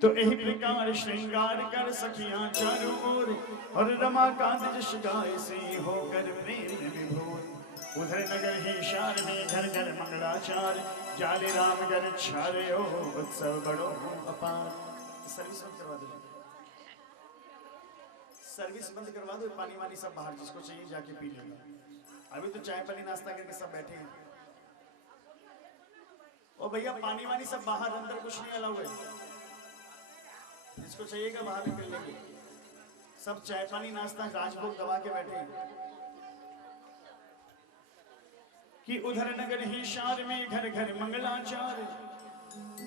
तो यही प्रकार श्रृंगार कर सखियां चारों ओर और रमाकांत जश गाए से होकर प्रेम विभोर। उधर नगर ही शार में घर घर मंगलाचार जाले राम घर छारे हो उत्सव बड़ो अपार। सर्विस बंद करवा दो, सर्विस बंद करवा दो, पानी वानी सब बाहर, जिसको चाहिए जाके पी लेगा। अभी तो चाय पानी नाश्ता करके सब बैठे हैं। ओ भैया पानी वानी सब बाहर, अंदर कुछ नहीं अलाउ है, जिसको चाहिएगा बाहर निकल लेंगे। सब चाय पानी नाश्ता राजभोग दबा के बैठे हैं। कि उधर नगर ही शार में घर घर मंगलाचार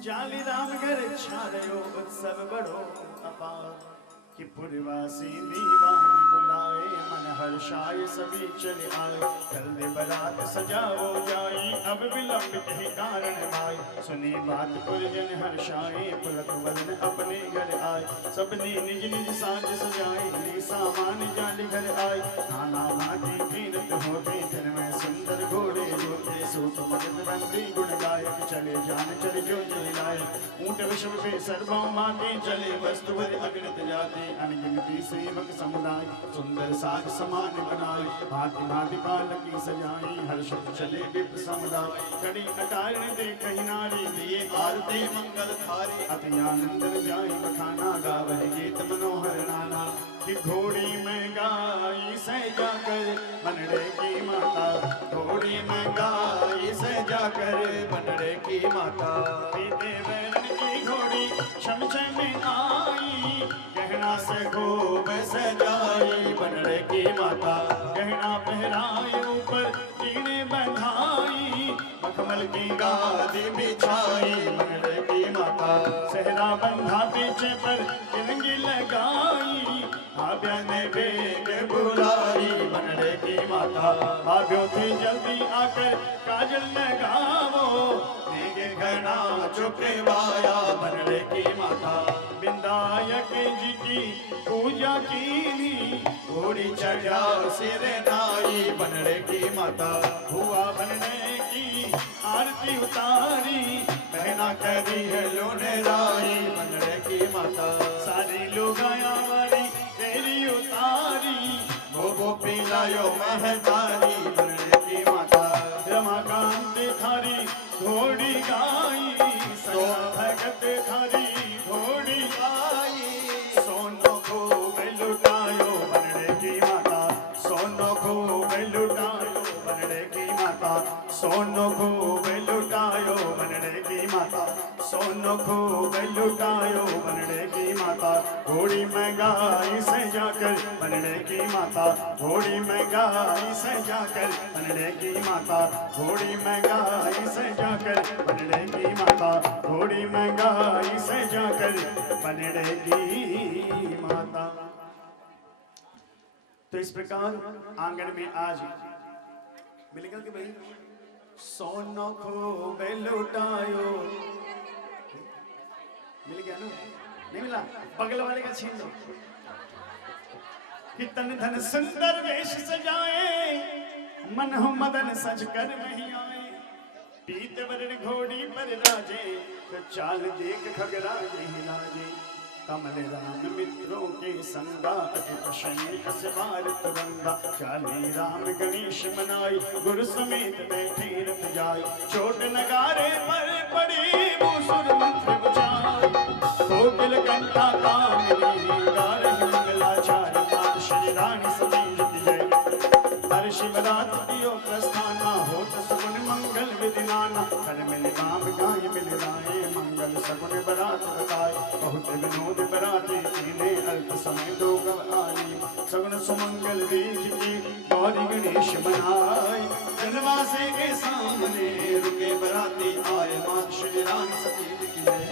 जाली राम घर छारो उत्सव बड़ो अपार। कि पुरवासी दीवान बुलाए मन हर्षाए सभी चले आए कर दे बरात सजाओ जाई अब विलंबित ही कारण भाई। सुनी बात पुरजन हर्षाए पुलक वलन अपने घर आए सबने निज निज साज सजाए ली सामान जाली घर आए। नाना नाती कीरत होते दिन में सुंदर घोड़े जोते सूत मगन बंदी गुण गायक चले जान चले जो जलाए ऊंट विश्व पे सर्वों माते चले वस्तु अगणित जाते अनगिनती सेवक समुदाय सुंदर साज समान बनाए भांति भांति पालकी सजाई हर्ष चले विप समुदाय। कड़ी अटारण देखहि नारी लिए आरती मंगल थारी अति आनंद जाई बखाना गावह गीत मनोहर नाना। कि घोड़ी में गाई सजा कर बनड़े की माता घोड़ी में गाई सजा कर बनड़े की माता। देवरन की घोड़ी छम छम आई गहना से खूब सजाई बनड़े की माता। गहना पहराए ऊपर टीने बंधाई मखमल की गादी बिछाई बनड़े की माता। सहरा बंधा पीछे पर तिरंगी लगाई भाभ्या ने बेग बुलाई बनड़े की माता। भाभ्यों थे जल्दी आकर काजल लगावो नेगे घना चुकवाया बनड़े की माता। विंदायक जी की पूजा की घोड़ी चढ़ा सिर नाई बनड़े की माता। हुआ बनने की आरती उतारी बहना करी है लोने राई बनड़े की माता। सारी लोग आया वाली तेरी उतारी भोगो पिलायो महतारी बनड़े की माता। रमाकांत थारी घोड़ी गाई सदा भगत थारी घोड़ी गाई सोनो को लुटायो बनड़े की माता। सोनो को लुटायो बनड़े की माता। सोनो को लुटायो बनड़े की माता। सोनो को लुटायो बनड़े की माता। घोड़ी में गाई से जाकर बनड़े की माता। घोड़ी में गाई से जाकर बनड़े की माता। घोड़ी में गाई से जाकर बनड़े की माता। घोड़ी में गाई से जाकर बनड़े की माता। तो इस प्रकार आंगन में आज मिलेगा कि भाई सोनो खूब लुटायो मिल गया ना, नहीं मिला बगल वाले का छीन लो। कि तन धन सुंदर वेश सजाए मन हो मदन सज कर नहीं आए। पीत वरण घोड़ी पर राजे तो चाल देख खगराजे हिलाजे। कमल राम मित्रों के संगा सैनिक सवार तुरंगा। चाले राम गणेश मनाई गुरु समेत बैठे रथ जाय। चोट नगारे पर पड़ी मूसुर मंत्र बुझाई कोकिल कंठा कामिनी गारही मंगलाचार मात श्री रानी समीर जय। हर शिवरात दियो प्रस्थाना होत सगुन मंगल विधि नाना। हर मिल राम गाय मिल राय मंगल सगुन बरात बताए। बहुत विनोद बराती कीने अल्प समय दो गवाई। सगुन सुमंगल देख के गौरी गणेश मनाए। जनवासे के सामने रुके बराती आए मात श्री रानी सतीर की जय।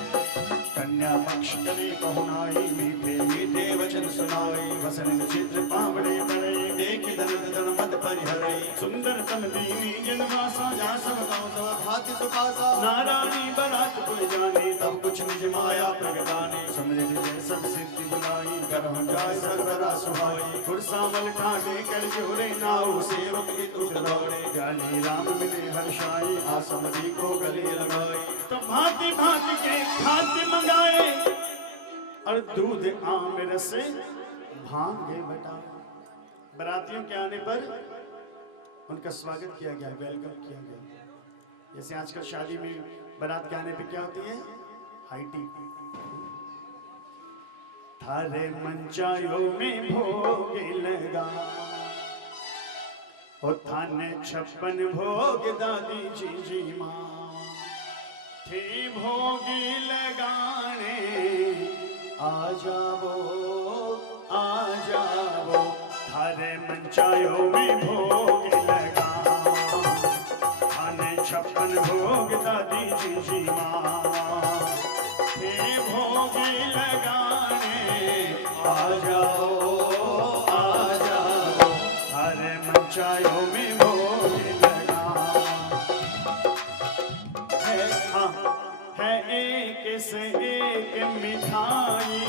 कन्या पक्ष करे पहुनाई मीठे मीठे वचन सुनाई। वसन चित्र पावड़े पड़े देख धन धन मत परिहरई। सुंदर तम दीनी जनवासा जा सब गाँव सब भाति सुखासा। नारायणी बरात पुर जाने तब कुछ निज माया प्रगटाने। समझ जय सब सिद्धि बुलाई करम जाय सरसरा सुहाई। कुरसामल काटे कर जोरे नाउ सेवक हित उठ दौड़े। गाली राम मिले हर्षाई आसमदी को गले लगाई। तो भांति भांति के खाद्य मंगाए और दूध आम रस भांगे बटाए। बारातियों के आने पर उनका स्वागत किया गया, वेलकम किया गया। जैसे आजकल शादी में बारात के आने पे क्या होती है, हाई टी। थारे मंचायो में भोग लगा, ओ थाने 56 भोग दादी जी माँ थे भोगी लगाने। आ जाओ थारे मंचायो में भोग लगा, थाने 56 भोग दादी जी माँ थे भोगी लगाने। आ जाओ थारे मंचायो में भोग लगा। है एक से एक मिठाई,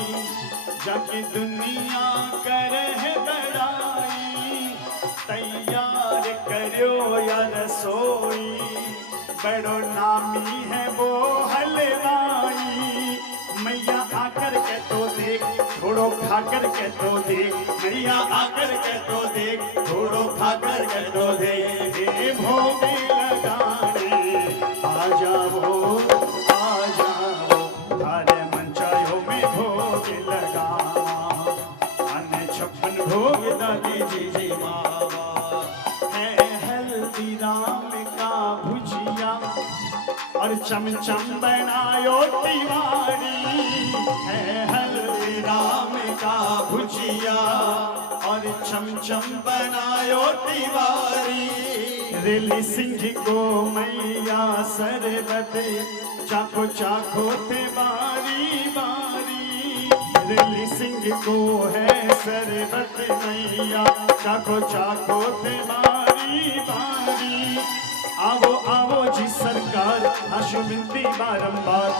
जाकी दुनिया करे बड़ाई। तैयार करो या रसोई, बड़ो नामी है वो हलवाई। मैया आकर के तो देख, थोड़ो खाकर के तो देख। मैया आकर के तो देख, थोड़ो खाकर के तो देख। हे भोगे लगाने आ जाओ थारे मंचायो में भोग लगा। अन्य 56 भोग दादी जी माँ है। हल्दीराम का भुजिया और चमचम बनायो तिवारी है। हल्दीराम का भुजिया और चमचम बनायो तिवारी। रेली सिंह को मैया सरबत चाखो चाखो ते बारी बारी। रेली सिंह को है सरबत मैया चाखो चाखो ते बारी बारी। आओ जी सरकार आशु विनती बारंबार।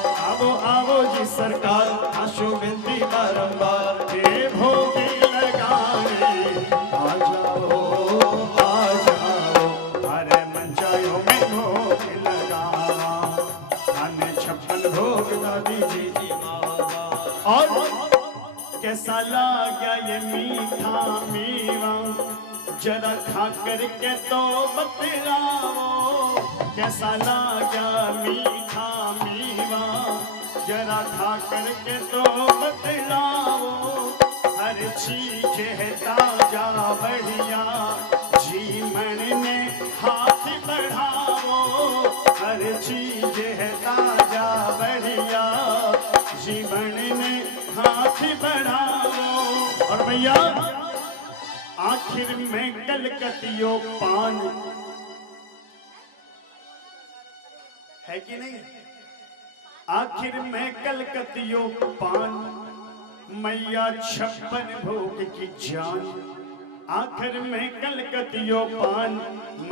आओ जी सरकार आशु विनती बारंबार। हे भोगे लगाने आ जाओ थारे मंचायो में भोग लगा। थाने 56 भोग दादी जी माँ। और कैसा लगा ये मीठा मेवा, जरा खा कर के तो बतलाओ। कैसा लगा मीठा मेवा, जरा खा कर के तो बतलाओ। हर चीज है ताजा बढ़िया, जीवन ने हाथ बढ़ाओ। हर चीज है ताजा बढ़िया, जीवन ने हाथ बढ़ाओ। और भैया आखिर में कलकतियो पान है कि नहीं। आखिर में कलकतियो पान, मैया 56 भोग की जान। आखिर में कलकतियो पान,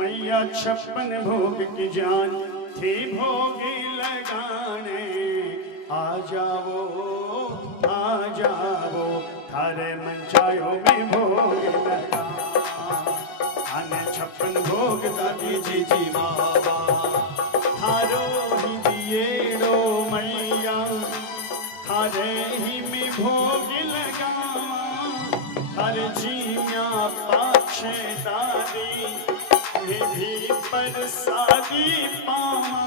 मैया 56 भोग की जान। थी भोगी लगाने आ जाओ थारे मंचायो में भोग लगा। थाने 56 भोग दादी जी बाबा। थारो ही दिएड़ो मैया, थारे ही में भोग लगा। थारे जीमिया पाछे दादी भी परसादी पावा।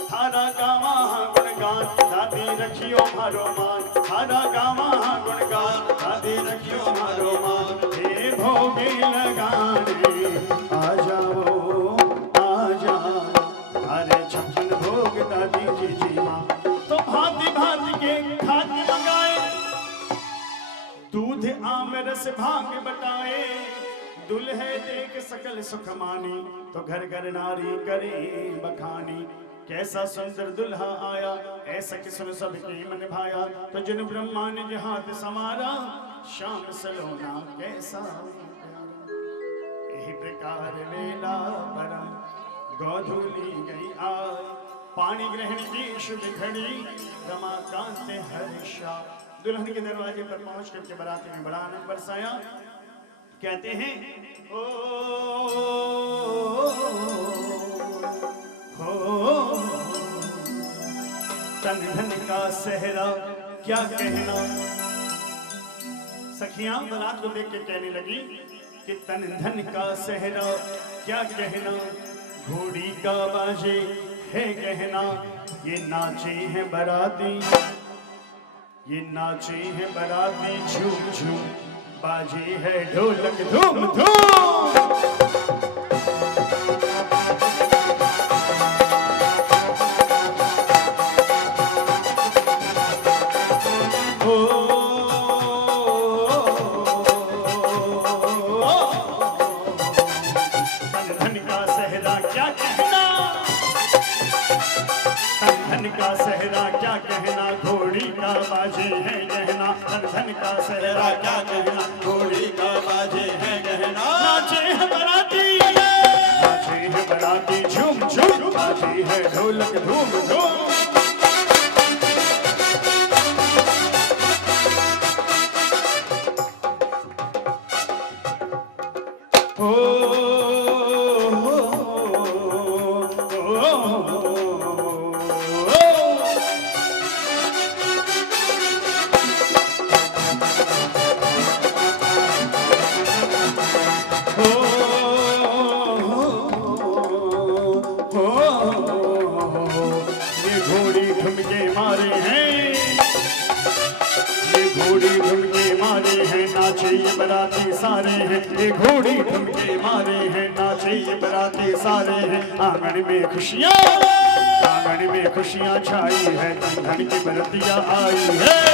थारा गावा गुणगान दादी रखियो मारो मान। थारा गावा गुणगान दादी रखियो मारो मान। हे भोगे लगाने आ जाओ थारे 56 भोग दादी जी माँ। तो भांति भांति के खाद्य मंगाए, दूध आम रस भांग बटाए। दुल्हे देख सकल सुख मानी, तो घर घर नारी करे बखानी। कैसा सुंदर दुल्हा आया, ऐसा किसने सबके मन भाया। तो जिन ब्रह्मा ने हाथ समारा, शाम सलोना कैसा यही प्रकार वेला परम गोधूली गई आय। पानी ग्रहण की शुभ घड़ी, रमाकांत हर्षा। दुल्हन के दरवाजे पर पहुंच करके बाराती में बड़ा आनंद बरसाया। कहते हैं हो तन धन का सहरा क्या कहना। सखियां बारात को देख के कहने लगी कि तन धन का सहरा क्या कहना, घोड़ी का बाजे है गहना, ये नाचे हैं बराती, ये नाचे हैं बराती, झूम झूम बाजे है ढोलक धूम धूम। का सहरा क्या कहना, घोड़ी का बाजे है गहना, धन का सहरा क्या कहना, घोड़ी का बाजे है गहना, नाचे है बराती, नाचे है बराती, झूम झूम बाजे है ढोलक धूम धूम। बराती सारे हैं, ये घोड़ी ठुमके मारे हैं, नाचे ये बराती सारे हैं। आंगन में खुशियाँ, आंगन में खुशियाँ छाई है, धन की बरतियाँ आई है।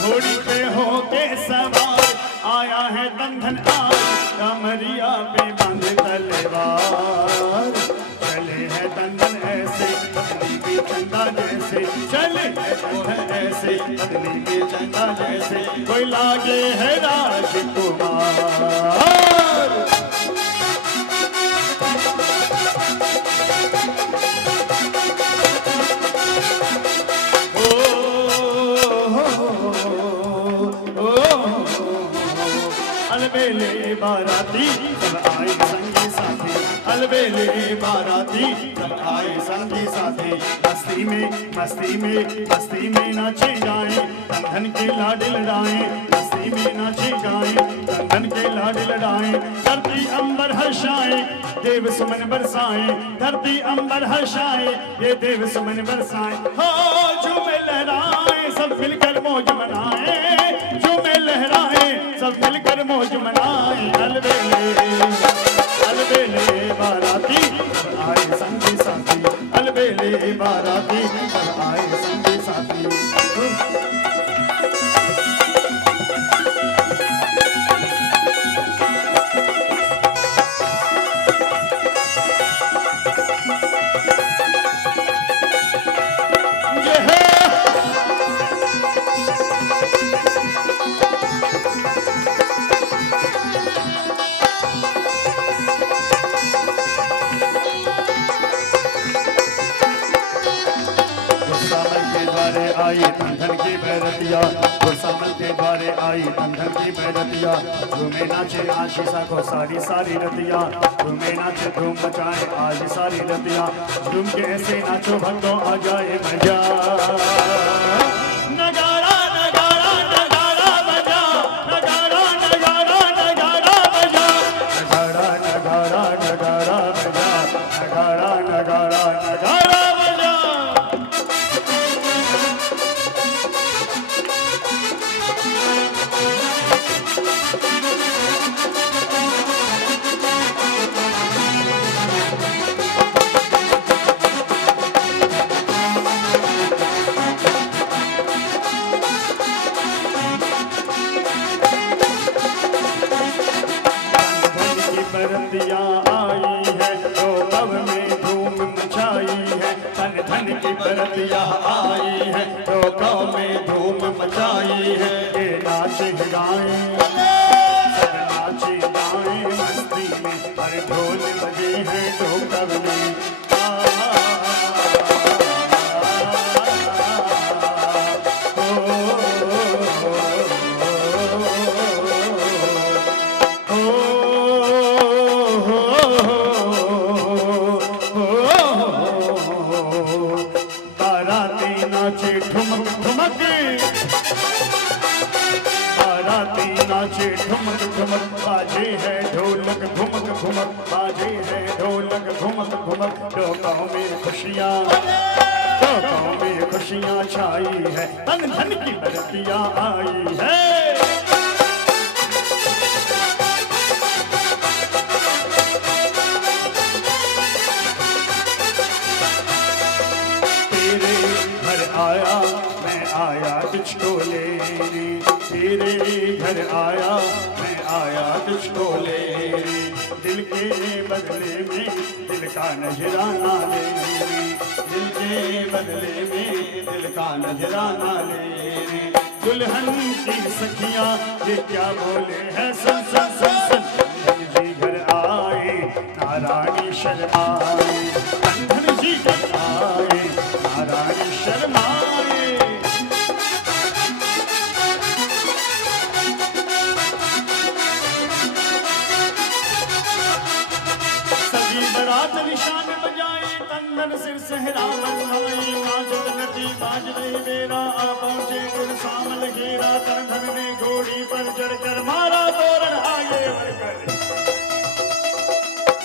घोड़ी पे होके सवार आया है बंधन आज, कमरिया पे बंद तलवार, चले है तंदन ऐसे बदली के चंदा जैसे, चले है ऐसे बदली के चंदा जैसे, कोई लागे है राजकुमार। अलबेले बाराती सब आए संगी साथी, अलबेले बाराती सब आए संगी साथी, मस्ती में मस्ती में मस्ती में नाचे गाए, धन के लाड लड़ाए, मस्ती में नाचे गाए, धन के लाड लड़ाए। धरती अंबर हर्षाए, देव सुमन बरसाए, धरती अंबर हर्षाए, ये देव सुमन बरसाए। हो झूमे लहराए सब मिलकर मौज मनाए, झूमे लहराए सब मिलकर मौज मनाए। अलबेले अलबेले बाराती सब आए संगी साथी, अलबेले बाराती सब आए संगी साथी। आई धन की बैरतिया, गोसामल के द्वारे आई धन की बैरतिया, झूमे नाचे आशीषा को सारी सारी रतिया, झूमे नाचे धूम मचाए आज सारी रतिया, झूम के ऐसे नाचो भक्तों आ जाए मजा। नगाड़ा नगाड़ा नगाड़ा बजा, नगाड़ा नगाड़ा नगाड़ा बजा, नगाड़ा नगाड़ा नगाड़ा बजा, नगाड़ा नगाड़ा नगाड़ा। बरतिया आई है, तो कब में धूम मचाई है। धन धन की बरतिया आई है, तो कब में धूम मचाई है। ये नाचे गाए सब नाचे गाए मस्ती में, हर ढोल बजे हैं ढोकब में। ठुमक ठुमक बाराती नाचे ठुमक ठुमक, बाजे है ढोलक घुमक घुमक, बाजे है ढोलक घुमक घुमक। लोगों में खुशियाँ, लोगों में खुशियाँ छाई है, धन धन की बरतियाँ आई है। आया मैं आया तुझको लेने, तेरे घर आया मैं आया तुझको लेने। दिल के बदले में दिल का नजराना लेने, दिल के बदले में दिल का नजराना लेने। दुल्हन की सखियाँ ये क्या बोले हैं, सुन सुन सुन सुन। जी घर आए नारायणी शर्माए, धन जी घर आए नारायणी शर्माए। सभी बारात निशान बजाए, तंदन सिर सहरा बनवाई। नाचत नटी बाज रही बेरा, आ पहुंचे गुर सामल घेरा। तन धन ने घोड़ी पर चढ़कर मारा तोरण आगे बढ़कर।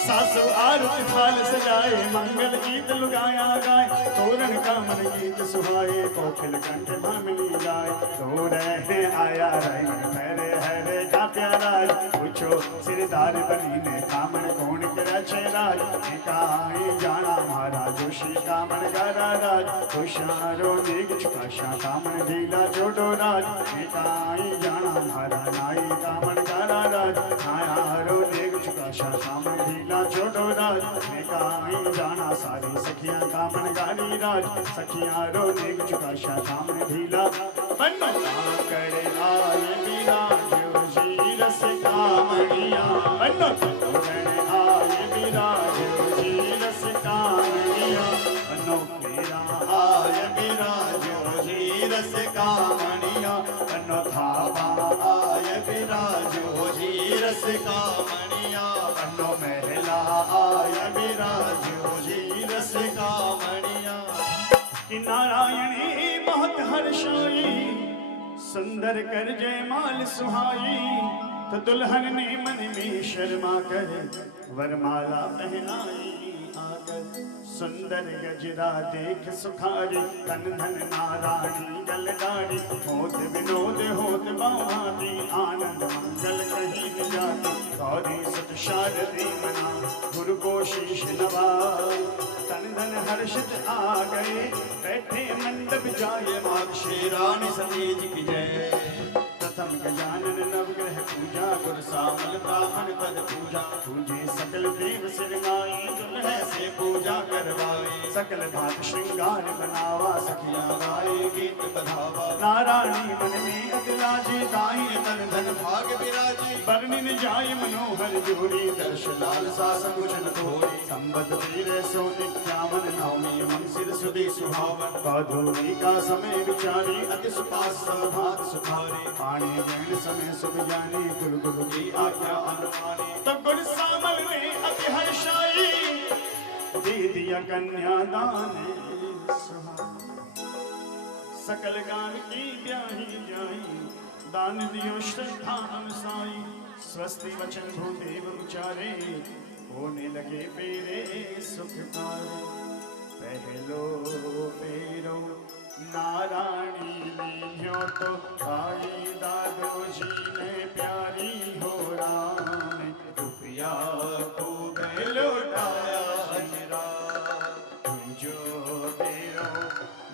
सासु आरती थाल सजाए, मंगल गीत लुगाया गाए। तोरण का मन गीत सुहाए, कोकिल कंठ भामिनी गाए। तो रहे आया रंग मेरे हरे का प्यारा, पूछो सिरदार बनी ने कामन कौन करा राज। निकाय जाना महाराज जोशी कामन गारा राज, होशारो नेग चुकाशा कामन ढीला जोडो राज। निकाय जाना महाराज नाई कामन गारा राज, नायारो नेग चुकाशा कामन ढीला जोडो राज। निकाय जाना सारी सखियां कामन गारी राज, सखियां रो नेग चुकाशा कामन ढीला। बन्नो करे आए मीरा जोशी रस कामनिया, बन्नो करे आए मीरा जोशी रस कामनिया। बन्नो मेरा आए मीरा जोशी रस कामनिया, बन्नो थावा आए मीरा जोशी रस कामनिया। बन्नो महला आए मीरा जोशी रस कामनिया। कि नारायणी बहुत हर्षाई, सुंदर कर जयमाल सुहाई। तो दुल्हन ने मन में शर्मा कर वरमाला पहनाई। आकर सुंदर गजरा देख सुखारी, तन धन नारायणी गल डारी। होत विनोद होत बावाती, आनंद मंगल कहीं न जाती। गौरी सत शारदी मना गुरु को शीश नवाई। तन धन हर्षित आ गए, बैठे मंडप जाए। माँ शेरानी समीज की जय। प्रथम गजानन नवग्रह पूजा, गुर सामल ब्राह्मण पद पूजा। पूजे सकल देव सिरगाई, दुल्हन से पूजा करवाए। सकल भाग श्रृंगार बनावा, सखिया गाए गीत बधावा। नारायणी मन में अतिलाजी, दाई तन धन भाग विराजी। वर्णिन जाय मनोहर जोड़ी, दर्श लाल सा सकुचन थोड़ी। संबत तेरे सो नित्यावन, नवमी मंसिर सुदी सुहावन। भादोरी का समय विचारी, अति सुपास सौभाग सुखारी। पानी ज्ञान समय सुख जानी, गुरु गुरु की आज्ञा अनुमानी। तब गुरु सामल ने अति हर्षाई, दे दिया कन्यादान सकल गान की ब्याही जाई। दान दियो श्रद्धा अनुसाई, स्वस्ति वचन भूदेव उचारे। होने लगे पेरे सुखकारी, पहलो पेरो नारायणी लीन्यो। तो भाई दादो जी ने प्यारी हो राम, रुपया को लौटाया जो बेरो।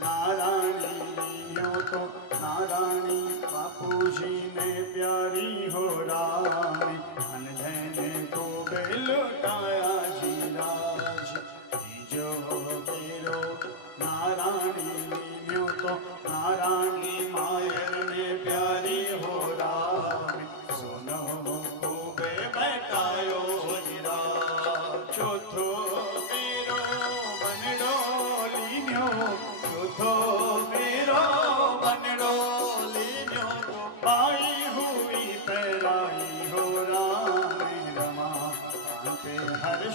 नारायणी लीन्यो तो नारायणी बापू जी ने प्यारी हो राम, धन धन को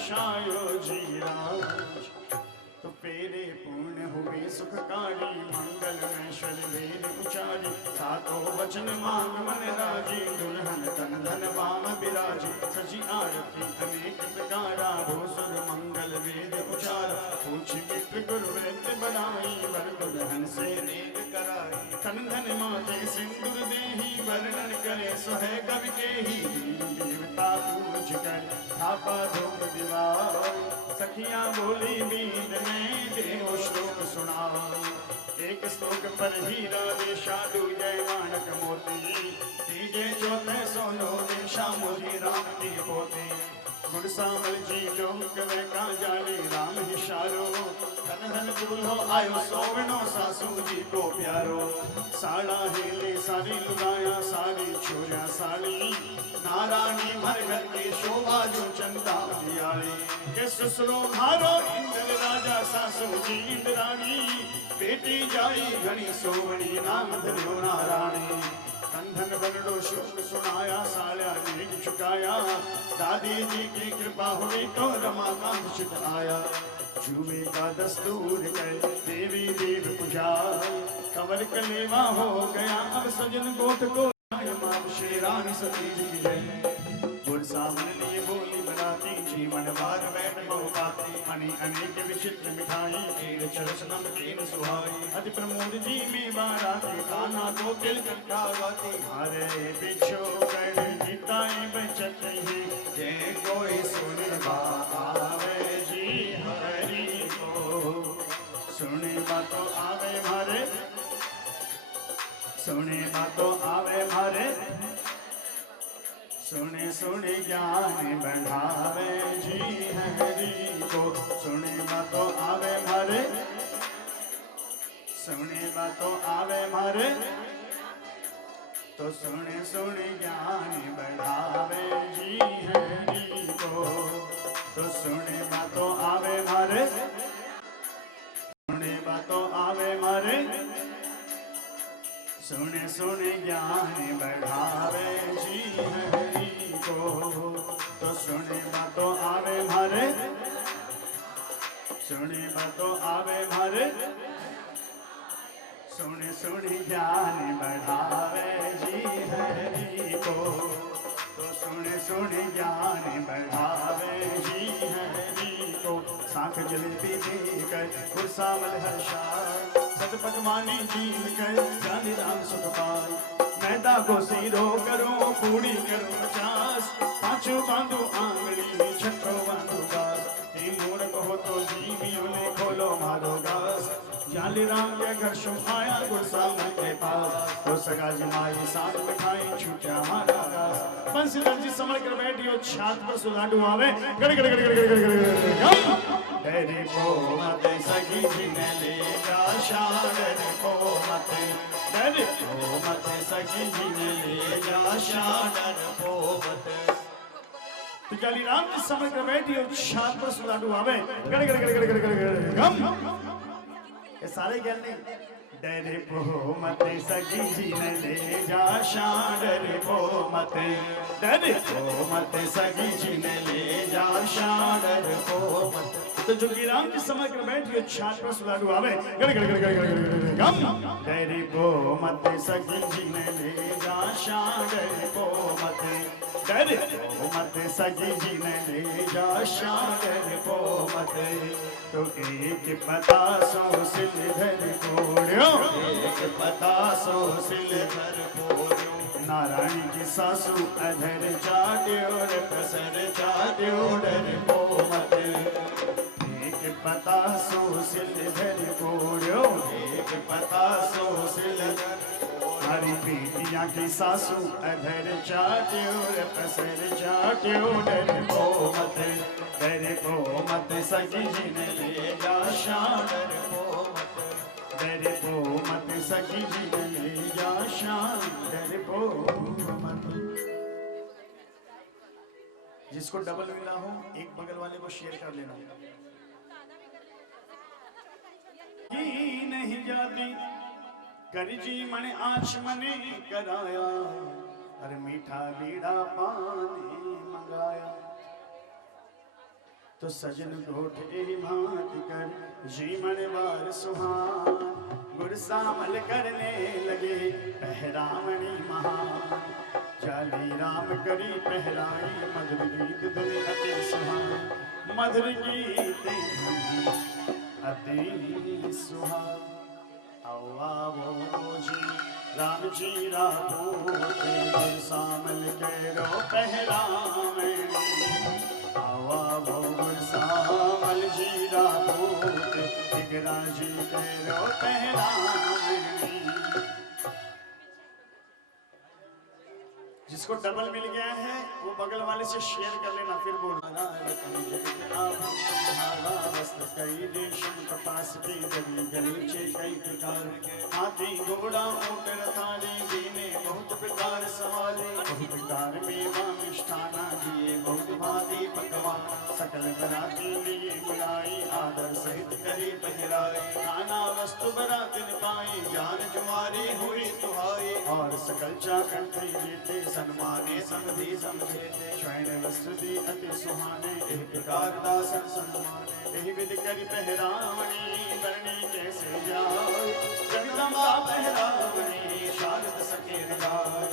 हर्षायो जी राज। तो पेरे पूर्ण हुए सुखकारी, मंगल में श्वर वेद उचारी। सातों वचन मांग मन राजी, दुल्हन तन धन बाम बिराजी। सजी आरती अनेक प्रकारा, भूसुर मंगल वेद उचारा। पूछ मित्र गुरु वेद बनाई, वर दुल्हन से देव कराई। तन धन माते सिंदूर देही, वर्णन करे सुहे कवि केही। देवता पूज कर थापा धूप दिवाई, सखियां बोली बीत में देव श्लोक सुनाओ। एक श्लोक पर हीरा देशा जय माणक मोती। तीजे चौथे सोनो देशा मोदी राम की पोती। गुण सामल जी लोक वे का जाने, राम ही शारो। धन धन दूल्हो आयो सोवनो, सासू जी को प्यारो। साड़ा हेले सारी लुगाया, सारी छोरा साड़ी। नारायणी भर घर की शोभा, जो चंदा जियाली। के ससुरो घारो इंद्र राजा, सासू जी इंद्राणी। बेटी जाई घनी सोवनी, नाम धन्यो नारायणी। धन बनडो शोक सुनाया, साल्या ने चुकाया। दादी जी की कृपा हुई तो रमाकांत चित आया। जुए का दस्तूर कर देवी देव पुजाई। कंवर कलेवा हो गया अब सजन गोठ को, मां श्री रानी सती जी की जय। गुर सामने बोली बराती, जीवन बार बैठ बहुपाती। अने अनेक विचित्र मिठाई, खीर चरस नमकीन सुहाई। अति प्रमोद जी में बाराती, खाना को तिल कट्टा गाती। हरे बिछो कर गीताएं बचत है, जे कोई सुने आवे जी हरि को। सुने बातों आवे मारे, सुने बातों आवे मारे। सुने सुने ज्ञान बढ़ावे जी हरि को। सुने बातों आवे मारे, सुने बातों आवे मारे। तो सुने सुने ज्ञान बढ़ावे जी हरि को। तो सुने बातों आवे मारे, सुने बातों आवे मारे। सुने सुने ज्ञान बढ़ावे जी हरि को। तो सुने बातों आवे मारे, सुने बातों आवे मारे। सुने सुने ज्ञान बढ़ावे जी हरि को। तो सुने सुने ज्ञान बढ़ावे जी हरि को। सांख जलेबी देकर खुशामल हर्षाय, सतपटवानी जीव कर जाने राम सुख पाय। मैदा को सीरो करो, पूड़ी करो 50। पांचों बांधो आंगली, छठो बांधो गास। हे मूर्ख हो तो जीवियों ने खोलो मारो गास। जाली राम के घर शुभ आया, गुरसामल के पास। तो सगा जमाई साथ मिठाई, छूटा मारा गास। बंसीधर जी समझ कर बैठी, छात पर सुलाडू आवे। गड़ गड़ गड़ गड़ गड़ गड़ गड़। डरे को मत सगी जी ने ले जा शान। डरे को मत, डरे को मत सगी जी ने ले जा शान। डरे को मत। तो जाली राम जी समझ कर बैठी, छात पर सुलाडू आवे। गड़ गड़ गड़ गड़ गड़ गड़ गड़। ये सारे ज्ञान नहीं। डरे को मत सगी जी ने ले जा शान। डरे को मत, डरे को मत सगी जी ने ले जा शान। डरे को मत। तो जो राम जी समझ कर बैठी, छात पर सुलाडू आवे। गड़ गड़ गड़ गड़ गड़ गम। डरे को मत सगी जी ने ले जा शान। डरे को मत, डरे को मत सगी जी ने ले जा शान। डरे को मत। तो एक पता सो सिलधर कोड़्यो, एक पता सो सिलधर कोड़्यो। नारायण की सासू अधर चाट्यो रे, प्रसर चाट्यो। डरे को मत। एक पता सो सिलधर कोड़्यो, एक पता सो सिलधर। हरी बेटियां की सासू अधर चाट्यो रे, प्रसर चाट्यो। डरे को मत, डरे को मत सगी जी ने ले जा शान। डरे को मत, डरे को मत सगी जी ने ले जा शान। डरे को मत। जिसको डबल मिला हो, एक बगल वाले को शेयर कर लेना। की नहीं जाती करजी मन आच मने कराया। अरे मीठा बीड़ा पानी मंगाया। तो सजन कोठ एहि भांत कर जीवन बार सुहान गुर सामल करने लगे पहरावणी महान चाली राम करी पहराई मधुर गीत धुन अति सुहान मधुर गीत अति सुहान आओ आओ जी राम जी राधो गुर सामल करो पहरावणी सामल जी राधोत दिगरा जी करो पहरावणी जिसको डबल मिल गया है वो बगल वाले से शेयर कर लेना फिर बोल कई रेशम कपास के जमी गलीचे कई प्रकार हाथी घोड़ा ऊंट रथारी दीने बहुत प्रकार सवारे बहुत प्रकार मेवा मिष्ठाना दिए बहुत भांति पकवान सकल बराती लिए बुलाई आदर सहित करे पहराए खाना वस्तु बरातिन पाई जान जुआरी हुई सुहाई और सकल चाकन थे देते सन्माने समधि समझे स्वर्ण वस्त्र दी अति सुहाने एक प्रकार दासन सम्माने यही विध करी पहरावणी करनी कैसे जाए जगदम्बा पहरावणी शारद सके गाय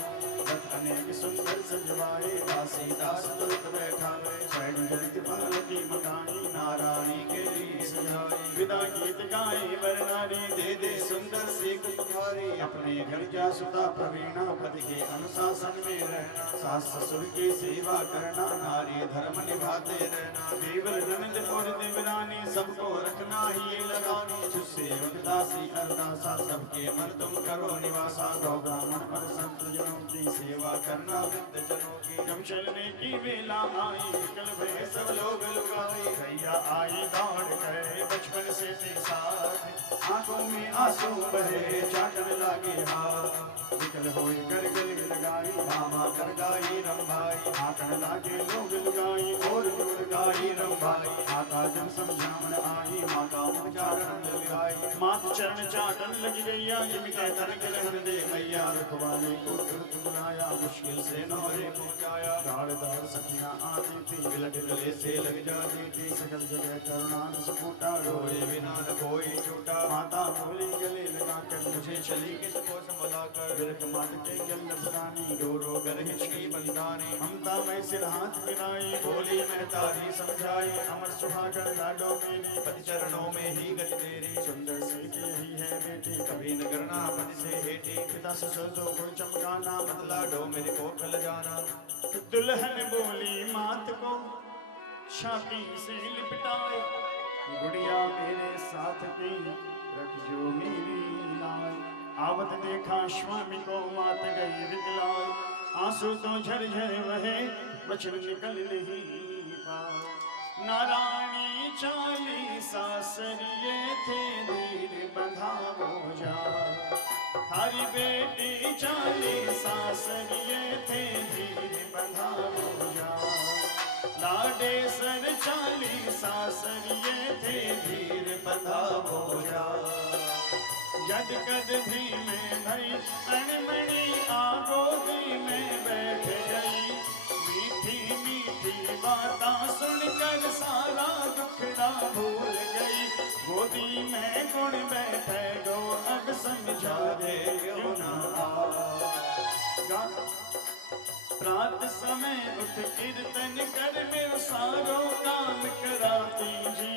रथ अनेक सुंदर सजवाए दासी दास तुरंत बैठाए स्वर्ण जलित पार्वती मकानी नारायणी के लिए सजाए विदा गीत गाए वर नारी दे दे सुंदर सीख तुम्हारी अपने घर जा सुता प्रवीणा पति के अनुशासन में रहना सास ससुर की सेवा करना नारी धर्म निभाते रहना देवर ननद और देवरानी सबको रखना ही लगानी जिससे उदासी अरदासा सबके मन तुम करो निवासा गौ ब्राह्मण पर संत जनों की सेवा करना वृद्ध जनों की जब चलने की वेला आई कल भय सब लोग लुगाई भैया आई दौड़ करे बचपन से थे साथ आंखों में आंसू बहे चाटन लागे हाथ निकल होए कर गले लगाई मामा कर गाई रंभाई आकड़ लागे लोग लुगाई और जोड़ गाई रंभाई माता जब समझावन आई माता मन चाटन लगाई मात चरण चाटन लगी गैया जिम के तर गल हर दे मैया रखवाले को तुरंत बुलाया मुश्किल से नौरे पहुंचाया गाड़दार सखियां आती थी बिलट गले से लग जाती थी सकल जगह करुणान सपूटा रोए बिना न कोई छूटा माता बोली गले लगा कर मुझे चली किसको संभला कर बिरक मात के गल पुरानी रो रो कर हिचकी बंदानी ममता में सिर हाथ मिलाई बोली मैं तारी समझाई अमर सुहागण लाडो मेरी पति चरणों में ही गति तेरी सुंदर सी यही है बेटी कभी न करना पति से हेटी पिता ससुर दो गुण चमकाना मत लाडो मेरे को खल जाना दुल्हन बोली मात को छाती से लिपटाए गुड़िया मेरे साथ की रख जो मेरी लाल आवत देखा स्वामी को मात गई विकलाल आंसू तो झरझर वहे वचन निकल नहीं पाए नारायणी चालीसा सरिये थे धीर बंधा बोझा थारी बेटी चालीसा सरिये थे धीर बंधा बोझा लाडे सर चालीसा सरिये थे धीर बंधा बोझा जद कद भी में भई अणमणि आगोदी में बैठ गई मीठी मीठी बातें सुनकर सारा दुखड़ा भूल गई गोदी में गुण बैठे गो अब समझा दे क्यों ना रात समय उठ कीर्तन कर मेरे सारो काम कराती जी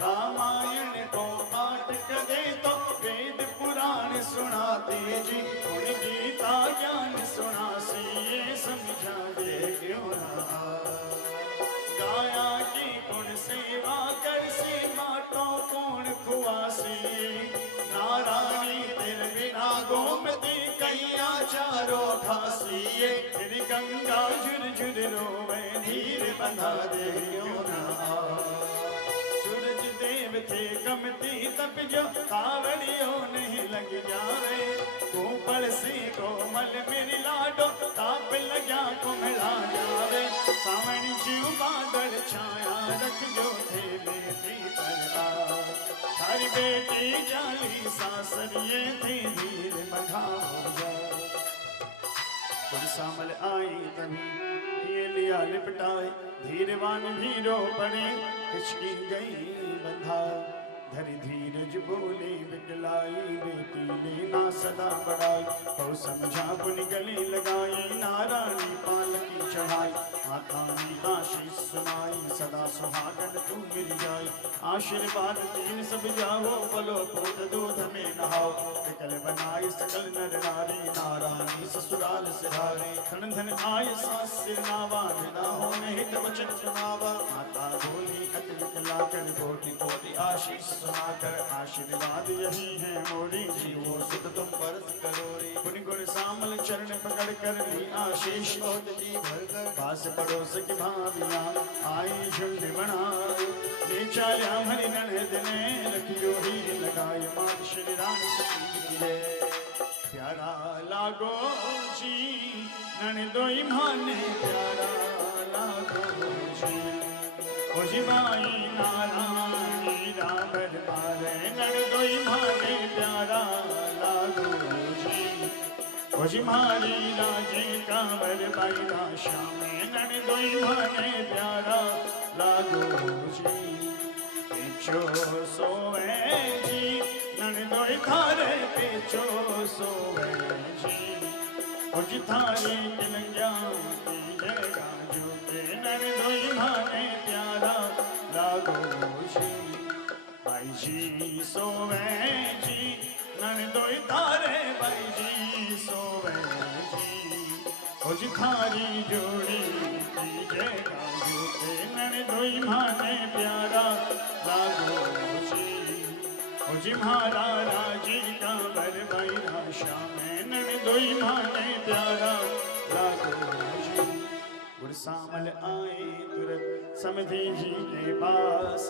रामायण को पाठ करे तो वेद पुराण सुनाती जी गुण गीता ज्ञान सुनासी ये समझा दे क्यों ना गाया की गुण सेवा कर सी बाटो कौन खुआसी नारायणी तेरे बिना गोमती कैया चारो खासी तेरी गंगा झुर झुर रोवे धीर बंधा दे क्यों ना सूरज देव थे कमती तप जो कावड़ियों नहीं लग जावे ऊपर से कोमल मेरी लाडो ताप लगा कुम्हला जावे सावण जीव बादल छाया रख जो थे बेटी तलवा हर बेटी जाली सासरिये थी धीर बंधा हो जा सामल आई तभी किए लिया लिपटाए, धीरवान भी रो पड़े, हिचकी गई बंधाए। धरि धीरज बोले बिकलाई, बेटी लेना सदा बढ़ाई। बहु समझा पुनि गले लगाई, नारायणी पालकी चढ़ाई। माता ने आशीष सुनाई, सदा सुहागन तू मिल जाई। आशीर्वाद दीन सब जाओ, बोलो पोत दूध में नहाओ। विकल बनाई सकल नर नारी, नारायणी ससुराल सिधारे। धन धन आय सास सिर नावा, विदा हो नहीं तब वचन सुनावा। माता बोली अति विकला कर, कोटि कोटि आशीष सुनाकर। आशीर्वाद यही है मोरी, जीवो सुख तुम बरस करोरी। गुण गुण सामल चरण पकड़ कर, ली आशीष बहुत जी भर कर। पास पड़ोस की भाविया, आई झुंड बनाए। ले चाल्या हरि ननद ने, लखियो ही लगाए। मात श्री रानी सती है, प्यारा लागो जी ननदोई माने। प्यारा लागो जी, खोजी माई नारायणी रावर मारे। ननदोई माने प्यारा लागो जी, खोजी मारी राजे कांवर बाई राशा में। ननदोई माने प्यारा लागो जी, पेचो सोवे जी ननदोई थारे। पेचो सोवे जी, खोज थारे तिलंगिया की जगह झूठे। ननदोई माने प्यारा लागो जी, बाई जी सोवे जी ननदोई थारे। बाई जी सोवे जी, खोज थारी जोड़ी की जगह झूठे। ननदोई माने प्यारा लागो जी, खोज म्हारा राजी कांवर बाई राशा में। ननदोई माने प्यारा लागो जी। गुरसामल आए तुरंत समधी जी के पास,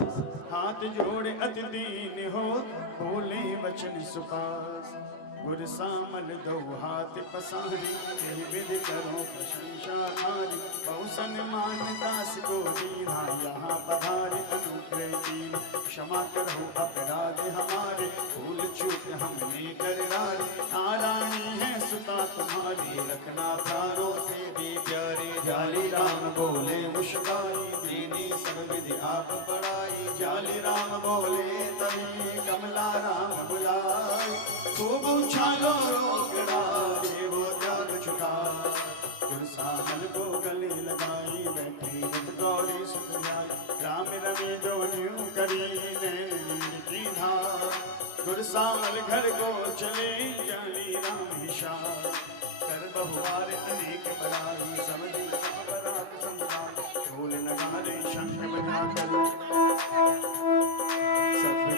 हाथ जोड़े अति दीन हो, बोले वचन सुपास। गुरसामल दो हाथ पसारी, यही विधि करो प्रशंसा थारी। बहु सन्मान दास को दीना, यहाँ पधारे अनुग्रह कीन। क्षमा करो अपराध हमारे, भूल चूक हमने कर डाली। नारायणी है सुता तुम्हारी, रखना प्राणों से भी प्यारे। जाली राम बोले मुस्काई, दीनी सब विधि आप पढ़ाई। जाली राम बोले तभी कमला राम बुलाई। खूब उछालो रोकड़ा, देवो त्याग छुटा। गुरसामल को गले लगाई, बैठी रत गौरी सुख जाई। राम रवि जो न्यू करी, नैन की धार। गुरसामल घर को चले, जाली राम हिशार। कर बहुवार अनेक बड़ाई, समझी सब बरात संभाल। ढोल नगारे शंख बजाकर, सबको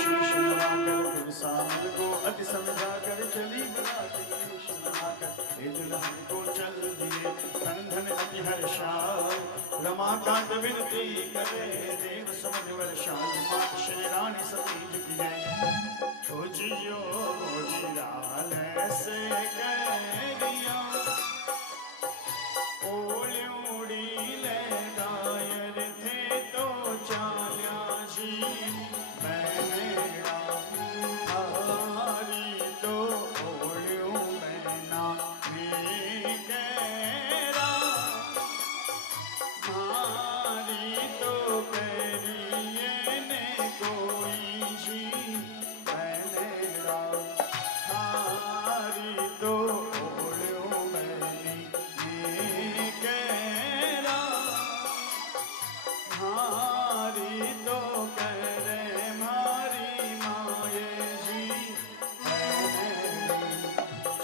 शीश नवाकर। गुरसामल को अति समझा कर, चली बरात शीश नवाकर। हे दुल्हन को चल दिए धन धन अति हर्षाय। रमाकांत विनती करे, देव समझ वर्षाय। मात श्री रानी सती झुकी है, तो जियो मोरी लाल से करिया। ओल्यूड़ी ले दायर थे तो चाल्या जी, मैंने हारी तो ओल्यू मैना भी गैरा। मारी तो करिए ने कोई जी, मैंने हारी तो ओल्यू मैनी भी गैरा। मारी तो करे मारी माये जी,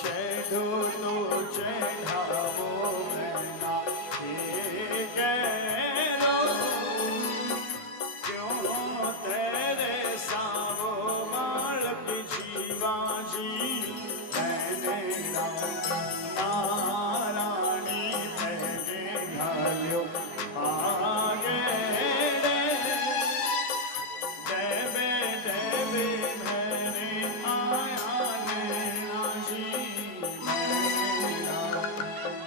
चढ़ो तो चढ़ावो मैना हे गैरो। क्यों तेरे सावो बालक जीवा जी, मैंने नारायणी बहने घालियो आगे। देवे देवे मैंने आया नैना जी, मेरा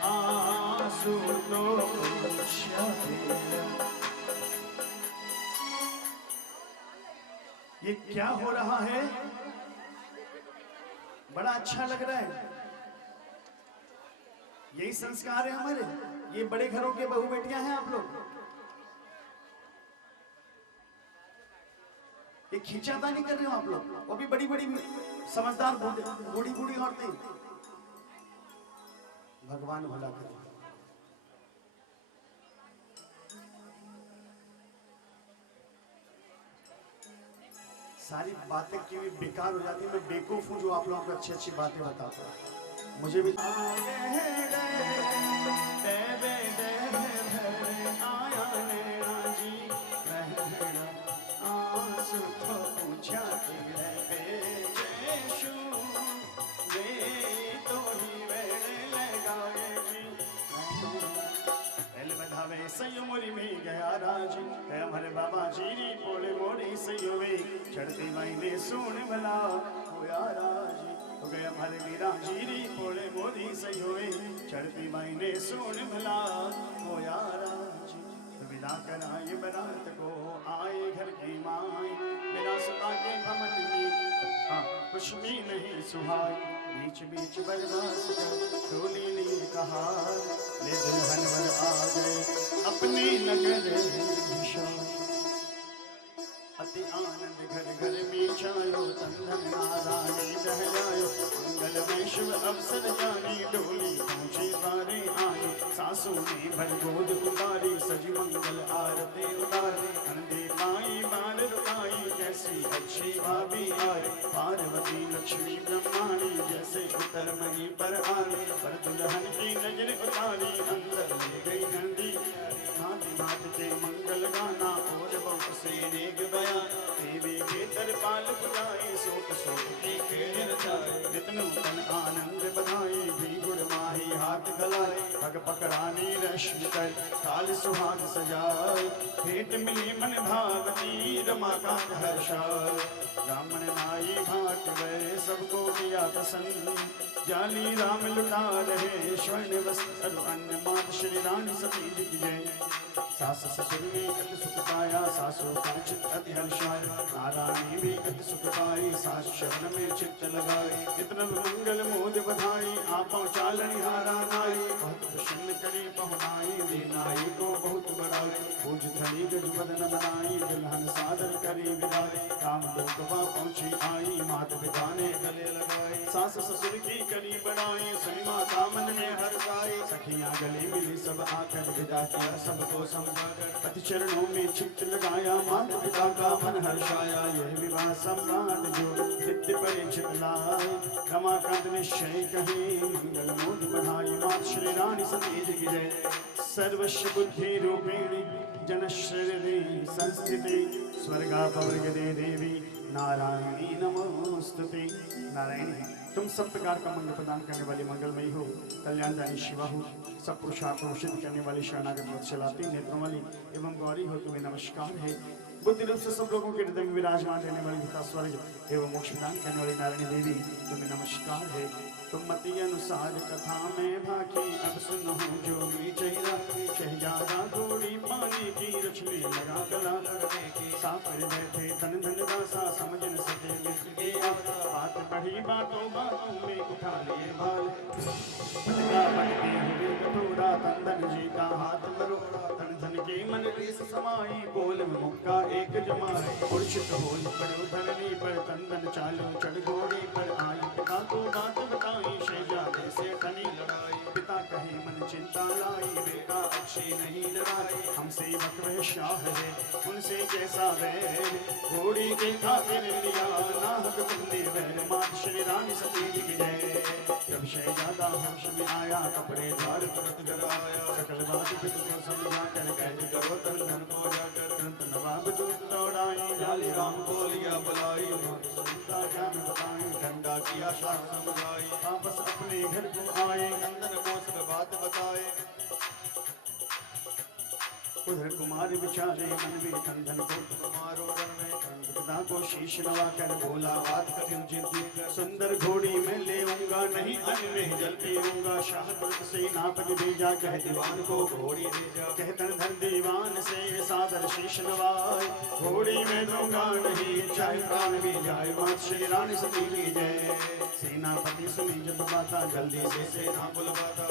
आंसू तो ये क्या हो रहा है? बड़ा अच्छा लग रहा है। यही संस्कार है हमारे। ये बड़े घरों के बहू बेटियां हैं आप लोग। ये खींचातानी कर रहे हो आप लोग, वो भी बड़ी बड़ी समझदार बूढ़ी बूढ़ी औरतें। भगवान भला करे। सारी बातें क्यों बेकार हो जाती है। मैं बेवकूफ हूँ जो आप लोगों को अच्छी अच्छी बातें बताता हूँ। मुझे भी सयोमोरी में गया राज है हमारे बाबा जीरी बोले मोरी सयोवे चढ़ती महीने सुन भला होया राज हो गए हमारे मीरा जीरी बोले मोरी सयोवे चढ़ती महीने सुन भला होया राज। विदा कराए बरात को आए घर की माए बिना सुता के भवन में हाँ कुछ भी नहीं सुहाई बीच बीच बर्दाश्त कर डोली लिए कहा ले दुल्हन वर आ गए अपने नगर अति आनंद घर घर में छायो तंदन नारायण रह जायो मंगल में शिव अवसर जाने डोली पहुंचे बारे आए सासू ने भर गोद उतारी सजी मंगल आरती उतारे अंधे पाई बाल रुकाई कैसी अच्छी भाभी आए पार्वती लक्ष्मी ब्रह्माणी जैसे उतर मही पर आने पर दुल्हन की नजर उतारी अंदर ले गई नंदी भांति भांति के मंगल गाना और बहुत से नेक बयान देवी के दरबार बुलाए सोक सोक के खेल रचाए नितन तन आनंद बधाई भी गुड़ माही हाथ गलाए पग पकड़ाने रश्मि कर काल सुहाग सजाए भेंट मिली मन भावती रमाकांत हर्षाए ब्राह्मण नाई भाट गए सबको किया पसंद जाली राम लुटा रहे स्वर्ण वस्त्र अन्न मात श्री रानी सती जी की जय सास ससुर ने अति सुख पाया सासु चित अति हर्षाय नारायणी भी अति सुख पाई सास शरण में चित्त लगाए इतना मंगल मोद बधाई आप चालनी हारा नाई बहुत प्रसन्न करी पहुनाई दीनाई को बहुत बड़ाई पूज धनी गज बदन बनाई दुल्हन सादर करी विदाई काम लोकवा पहुंची आई मात पिता ने गले लगाई सास ससुर की करी बढ़ाई सही माता मन में हर्षाई सखियां गली मिली सब आकर विदा किया सबको समझाकर पति चरणों में चित्त लगाया माता पिता का मन हर्षाया यह विवाह सम्राट जो नित्य परिचित लाए रमाकांत निश्चय कहे मंगल मोद बढ़ाई मात श्री रानी सती जी की जय सर्वस्व बुद्धि रूपिणी जनश्री संस्थिति स्वर्गा पवर्ग दे देवी नारायणी नमोस्तुते। नारायणी तुम सब प्रकार का मंगल प्रदान करने वाली मंगलमयी हो कल्याणदायी शिवा हो सब पुरुषार्थ को सिद्ध करने वाली शरणागत वत्सलाती नेत्रों वाली एवं गौरी हो तुम्हें नमस्कार है। बुद्धि रूप से सब लोगों के हृदय में विराजमान रहने वाली पिता स्वर्ग एवं मोक्ष प्रदान करने वाली नारायणी देवी तुम्हें नमस्कार है। तुम मति अनुसार कथा में भाकी अब सुनो जोगी चेहरा शहजादा थोड़ी पानी की रचने लगा कला करने की साफर बैठे धन धन दासा समझ न सके मित्र के बात बढ़ी बातों बातों में उठा लिए बाल पटका बनते हुए कटोरा तंदन जी का हाथ मरोड़ा धन धन के मन रेस समाई बोल में मुक्का एक जमाए मूर्छित हो पड़ो धरनी पर तंदन चालो चढ़ घोड़ी पर आई पिता को बात बताई शहजादे से खनी लड़ाई पिता कहे मन चिंता लाई बेटा अच्छी नहीं लड़ाई हमसे बकवे शाह है उनसे कैसा वैर घोड़ी के खातिर लिया नाहक तुमने वैर मात श्री रानी सती जी की जय। जब शहजादा हर्ष में आया कपड़े झाड़ तुरंत गराया सकल बात पिता को समझा कर कैद करो तंदन को जाकर तुरंत नवाब दूत दौड़ाई लाली राम को लिया बुलाई सुनता ज्ञान बताई ठंडा किया शाह समझाई वापस अपने घर को आए नंदन को सब बात बताए उधर कुमार बिचारे मन में कंधन को कुमारो डर में पिता को शीश नवा कर बोला बात कठिन जिद्दी सुंदर घोड़ी में लेऊंगा नहीं अन्न में जल पीऊंगा शाहदूत से नापक भेजा कह दीवान को घोड़ी दे जा कह धन धन दीवान से सादर शीश नवाए, घोड़ी में दूंगा नहीं चाहे प्राण भी जाए, मात श्री रानी सती की जय। सेनापति सुनी जब बाता जल्दी से सेना बुलवाता,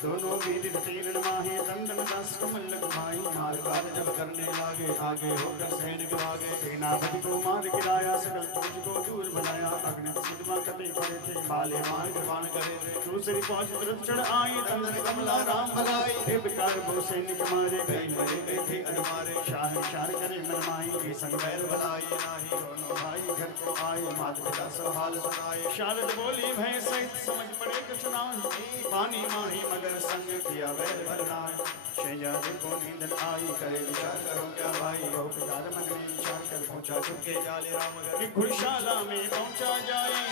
दोनों वीर तीरण माहे दंडन दास कमल कुमाई, मार कार जब करने लागे आगे होकर सैनिक भागे। सेनापति को मार गिराया सकल फौज को दूर बनाया, अग्नि सिद्धमा कटे पड़े थे बाले मार निर्माण करे थे। दूसरी फौज तरफ चढ़ आई दंडन कमला राम भगाई, हे बेकार वो सैनिक मारे गए मरे गए थे अनमारे। शाह शार करे मनमाई के संग बैर बनाई नाही, दोनों भाई घर को आए मात पिता सब हाल सुनाए। शारद बोली भय सहित समझ पड़े कुछ नाही, पानी माही मगर संग किया बैर भरनाई। शहजादे को नींद आई करे विचार करो क्या भाई, हो पिकार मन में विचार कर पहुंचा चुके जाले रामगढ़। कि घुड़शाला में पहुंचा जाए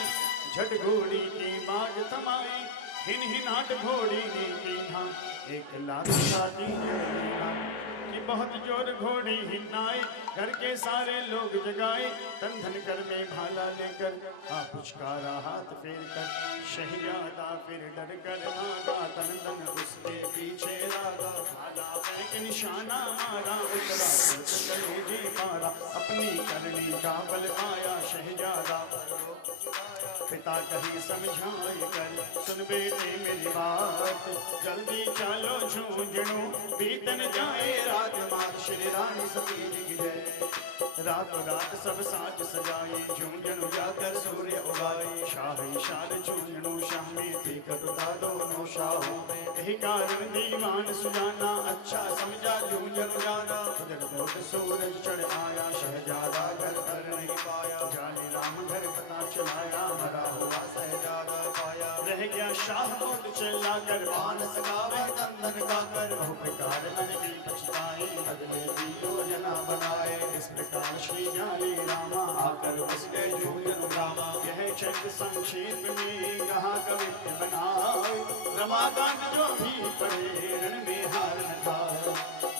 झट घोड़ी की बाग थमाए, हिन हिनाट घोड़ी ने कीन्हा एक लाख शादी कि बहुत जोर घोड़ी हिन्नाए, घर के सारे लोग जगाए। तन धन कर में भाला लेकर आ पुचकारा हाथ फेर कर, शहजादा फिर डर कर भागा तन धन उसके पीछे लागा। भाला फेंक निशाना मारा उतरा कलेजे मारा, अपनी करनी का बल पाया शहजादा। पिता कहीं समझाए कर सुन बेटे मेरी बात, जल्दी चलो झूंझणू बीतन जाए रात, मात श्री रानी सती की जय। रातों रात सब साज सजाए झूंझणू जाकर सूर्य उगाए, शाह शार झूंझणू शाह में थी कटुता दोनों शाहों में। यही कारण दीवान सुजाना अच्छा समझा झूंझणू जाना, जब सूरज चढ़ आया शहजादा घर कर नहीं पाया। जाने राम घर पता चलाया मरा हुआ शहजादा पाया। रह गया शाह मोट चिल्ला कर मानस गावे दंदन गाकर, बहु प्रकार मन की पछताई अगले की योजना बनाए। इस प्रकार श्री ज्ञानी रामा आकर बस गए झूंझणू रामा। यह चरित्र संक्षेप में कहा कवित्व बनाए, रमाकांत जो भी पढ़े रण में हार न था।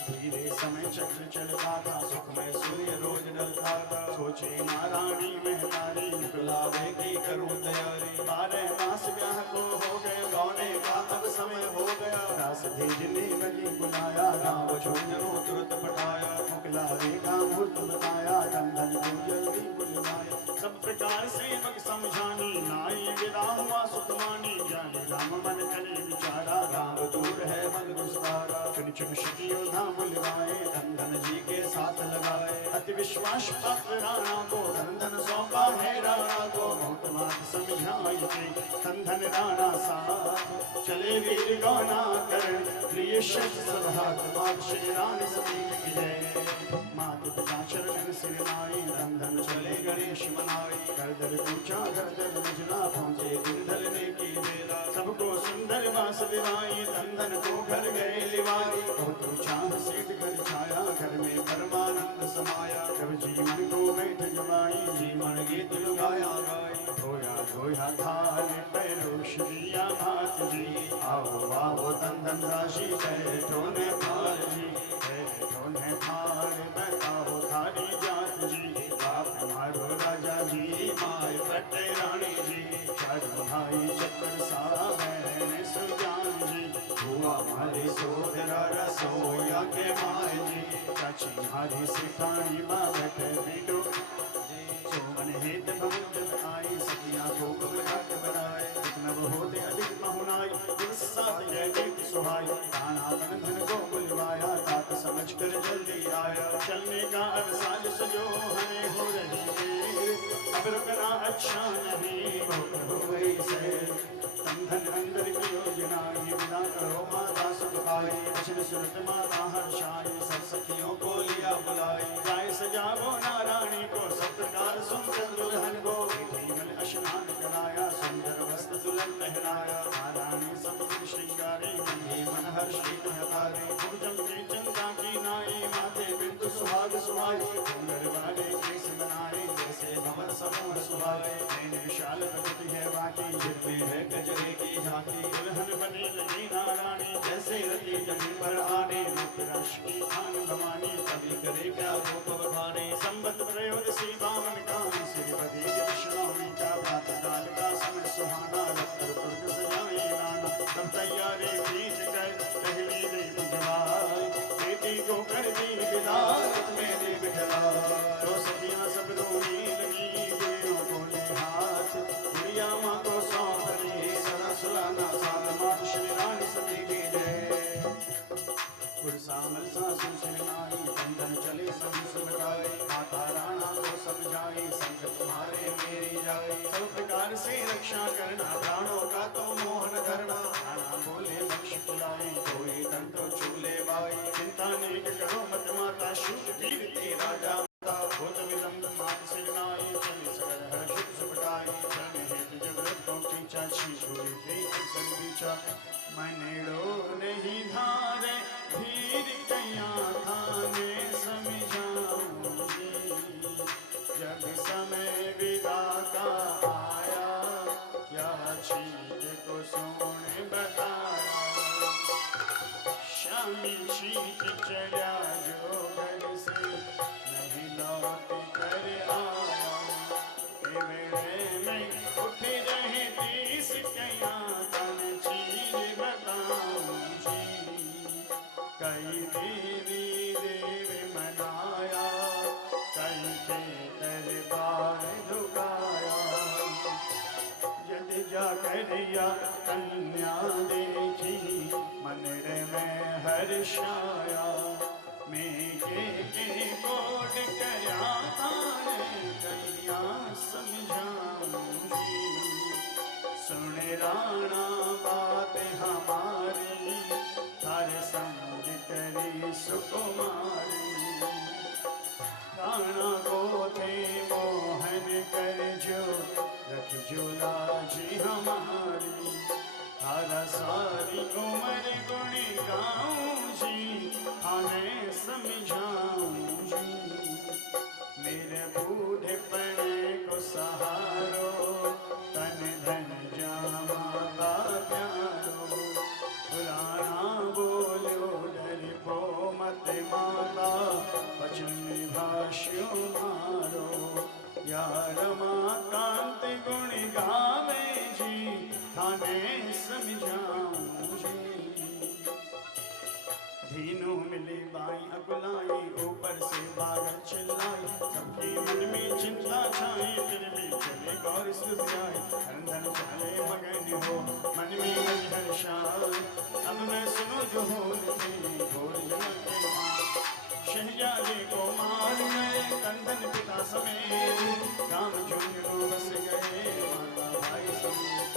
धीरे समय चक्र चलता था सुखमय सूर्य रोज ढलता था, सोचे नारायणी महतारी बुलावे की करूं तैयारी। 12 मास ब्याह को हो गए गौने का अब समय हो गया, रास भेजने लगी बुलाया राम झूंझणू तुरंत पठाया। मुकलावे का मुहूर्त बताया दंदन को जल्दी बुलवाया। सब प्रकार सेवक समझानी नाई विदा हुआ सुखमानी, जाने राम मन करे विचारा राम दूर है मन गुस्तारा। चुन चुन शकी योद्धा बुलवाए दंदन जी के साथ लगाए, अति विश्वास पात्र राणा को दंदन सौंपा है राणा को। बहुत बात समझाई थी दंदन राणा साथ, चले वीर गौना करण प्रिय शस्त्र सब हाथ, मात श्री रानी सती की जय। मात पिता चरण सिर नाई दंदन चले गणेश मनाई, गर्दन पूछा गर्दन मुझना पहुंचे दिन ढलने की बेला। सबको सुंदर बास दिवाई दंदन को घर गए लिवाई, बहुत चाह सेठ कर छाया घर में परमानंद समाया। जब जीवन को बैठ जमाई जीवन गीत लुगाया गाई, धोया धोया थाल पैरोश दिया मात जी। आओ आओ दंदन राशि बैठो ने थाल जी, बैठो ने थाल बताओ थारी जात जी। बाप मारो राजा जी माय फटे रानी जी, चारों भाई चक्कर सा बहन सुजान जी। हुआ मारे सोदरा रसोया के माय जी, चाची मारी सिखानी माँ बैठे बिटो सोमन हेत भगत आई। सखिया को घाट बनाए नव होते अधिक महुनाई, साथ जय जीत सुहाई। ताना बंधन को बुलवाया तात समझ कर जल्दी आया। चलने का अब साज सजो हमें हो रही है, अब रुकना अच्छा नहीं हो गई से। तंधन अंदर की योजना ये विदा करो माता सुख पाई, वचन सुनत माता हर्षाई। सब सखियों को लिया बुलाई, गाय सजावो नारायणी को सब प्रकार सुंदर दुल्हन को। मन स्नान कराया सुंदर वस्त्र दुल्हन पहनाया, नारायणी सब श्रृंगारी मन हर्षी महतारी। भुजम की चंदा की नाई माथे बिंदु सुहाग सुहाई, सुंदर वाले केस बनाए जैसे भवन समूह सुहाए। विशाल प्रगति है बाकी जिसमें है गजरे की झांकी, दुल्हन बनी लगी नारायणी जैसे रति जमीन पर आने। रूप रश की खान भवानी कभी करे क्या रूप बखाने। संबत त्रयोदशी बावन का श्रीपति विष्णु का प्रातः काल का समय सुहाना। रत्न दुर्ग सजाए नाना तब तैयारी खींच कर पहली देव जवाई, बेटी को कर दी विदा। सासु सिरनाई, बंधन चले सभी सुभगाई, माता राणा को समझाई, संग तुम्हारे मेरी जाई। सब प्रकार से रक्षा करना, प्राणों का तो मोहन धरना, राणा बोले लक्ष्य खिलाई, कोई दंड चूले बाई। चिंता नेक करो मत माता, शुभ वीर तेरा जाता, भूत विलंब मान सिरनाई, चले सगर हर्षित सुभगाई। जन हेतु जगत को पीछा, शिशुरी थे संगीचा, मनेड़ो नहीं धारे धीर कया थाने समझाऊंगी, जब समय विदा का आया, क्या चीज को सोने बताया। शामी छीक चढ़ा जो घर से, नहीं लौट कर आया, मेरे में उठ रहे 30 कया तन चीज बताऊंगी, कई देवी देव मनाया, कई के दरबार झुकाया। यदि जाकरिया कन्या देखी, मनरे में हर्षाया, मेघे के कोड कया थाने कन्या समझाऊंगी। सुन राणा बात हमारी, थार संग करी सुकुमारी। राणा को थे मोहन कर जो, रख जो लाजी हमारी। थारा सारी उम्र गुण गाऊं जी, हमें समझाऊं जी। मेरे बूढ़ेपने को सहारो, तन धन जामा प्यारो। राणा बोलो डर पो मत माता, वचन निभाष्यो मारो। या रमाकांत गुण गावे जी, थाने समझाऊं जी। धीनु मिले बाई अकुलाई, ऊपर से बागर चिल्लाई, सबके मन में चिंता छाई, फिर भी चले गौर सुधियाई। धन चले मगन हो, मन में हर्षाई, अब मैं सुनो जो होते घोर जगत के मार। शहजादे को मार गए कंदन पिता समेत, राम झुंझुनू बस गए माता भाई समेत।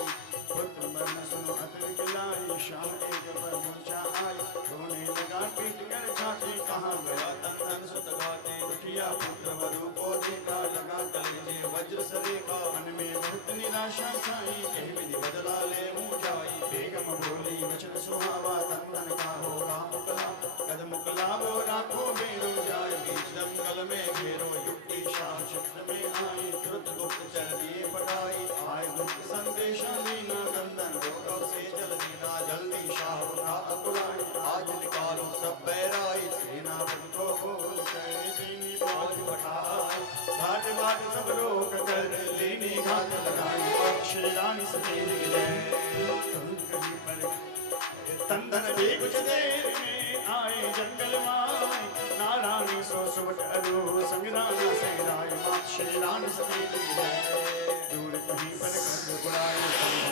पुत्र बन सुनो अतर खिलाई, शाम एक पर मूर्छा आई, रोने लगा पीट कर छाती, कहाँ गया तंदन सुत गाते। उठिया पुत्र वधू को देखा, लगा कलेजे वज्र सरेगा, मन में बहुत निराशा छाई, कह विधि बदला ले मुँह जाई। बेगम बोली वचन सुहावा, तंदन का होगा मुकला, कद मुकला वो राखो बेरो जाए। बीच जंगल में घेरो युक्ति शाह चित्र में आई, तुरंत गुप्त चल दिए पटाई। आए गुप्त संदेशा दीना, कंदन रोगों से जल दीना, जल्दी शाह उठा अकुलाई। आज निकालो सब बैराई, सेनापति को बोल कर दीनी फौज बढ़ाई। घाट बाट सब रोक कर लेनी घात लगाई, श्री रानी सतेज तंदन भी कुछ देर में आए जंगल माए। नारायणी सो सुबट अरो संगदान से राय, मात श्री रानी सतेज दूर कहीं पर कर बुलाए।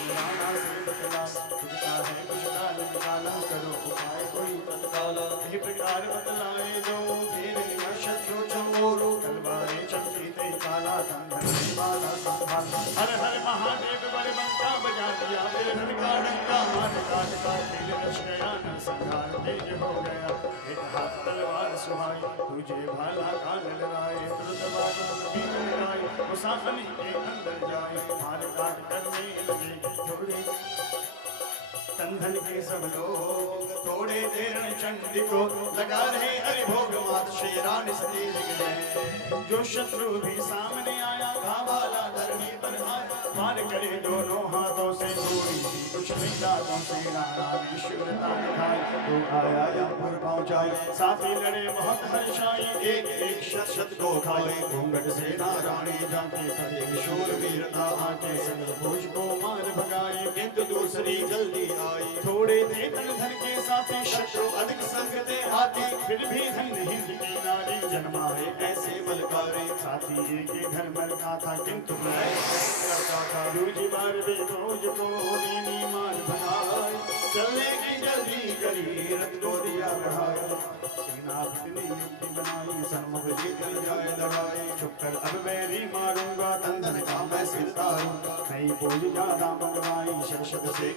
राणा से बतला तुझका है कुछ काल निकाला, करो उपाय कोई तत्काल। इस प्रकार बतलाए दो, घेर लिया शत्रु चंगोरो, तलवारें चमकी ते काला, कंधन वाला संभाल। हर हर महादेव बड़े बंका बजा दिया, फिर हर का डंका मार काट का दिल रच गया, न संहार तेज हो गया। एक हाथ तलवार सुहाई, तुझे भाला कान लगाए, तुरंत बात कभी कराई, मुसाफिर के अंदर जाए। मार काट करने लगे थोड़े कंधन के सब लोग, थोड़े देर चंडी को लगा रहे हरि भोग। मात श्री रानी सतेज गए, जो शत्रु भी सामने आया, भाला धरनी पर आया। मार करे दोनों हाथों से गोली, कुछ नहीं दांतों से राणा ने शूरता दिखाई। तो आया यमपुर पहुंचाई, साथी लड़े बहुत हर्षाई, एक एक शत शत को खाए। घूंघट से नारायणी जाके फटे, शूर वीरता आके सकल भोज को मार भगाई। किंतु दूसरी जल्दी आई, थोड़े थे धन के साथी, शत्रु अधिक संग थे हाथी। फिर भी धन हिंद की नारी, जन्माए ऐसे बलकारी। साथी एक घर मरता था, किंतु दूजी बार भी भोज को नीनी मार बनाए चलने की जल्दी करी रथ को दिया बढ़ाए सेनापति ने युक्ति बनाई सन्मुख जीत जाए लड़ाई चुप कर अब मेरी मारूंगा तंदन का मैं सिर तारूंगा नहीं बोझ ज्यादा मंगवाई शर्षद से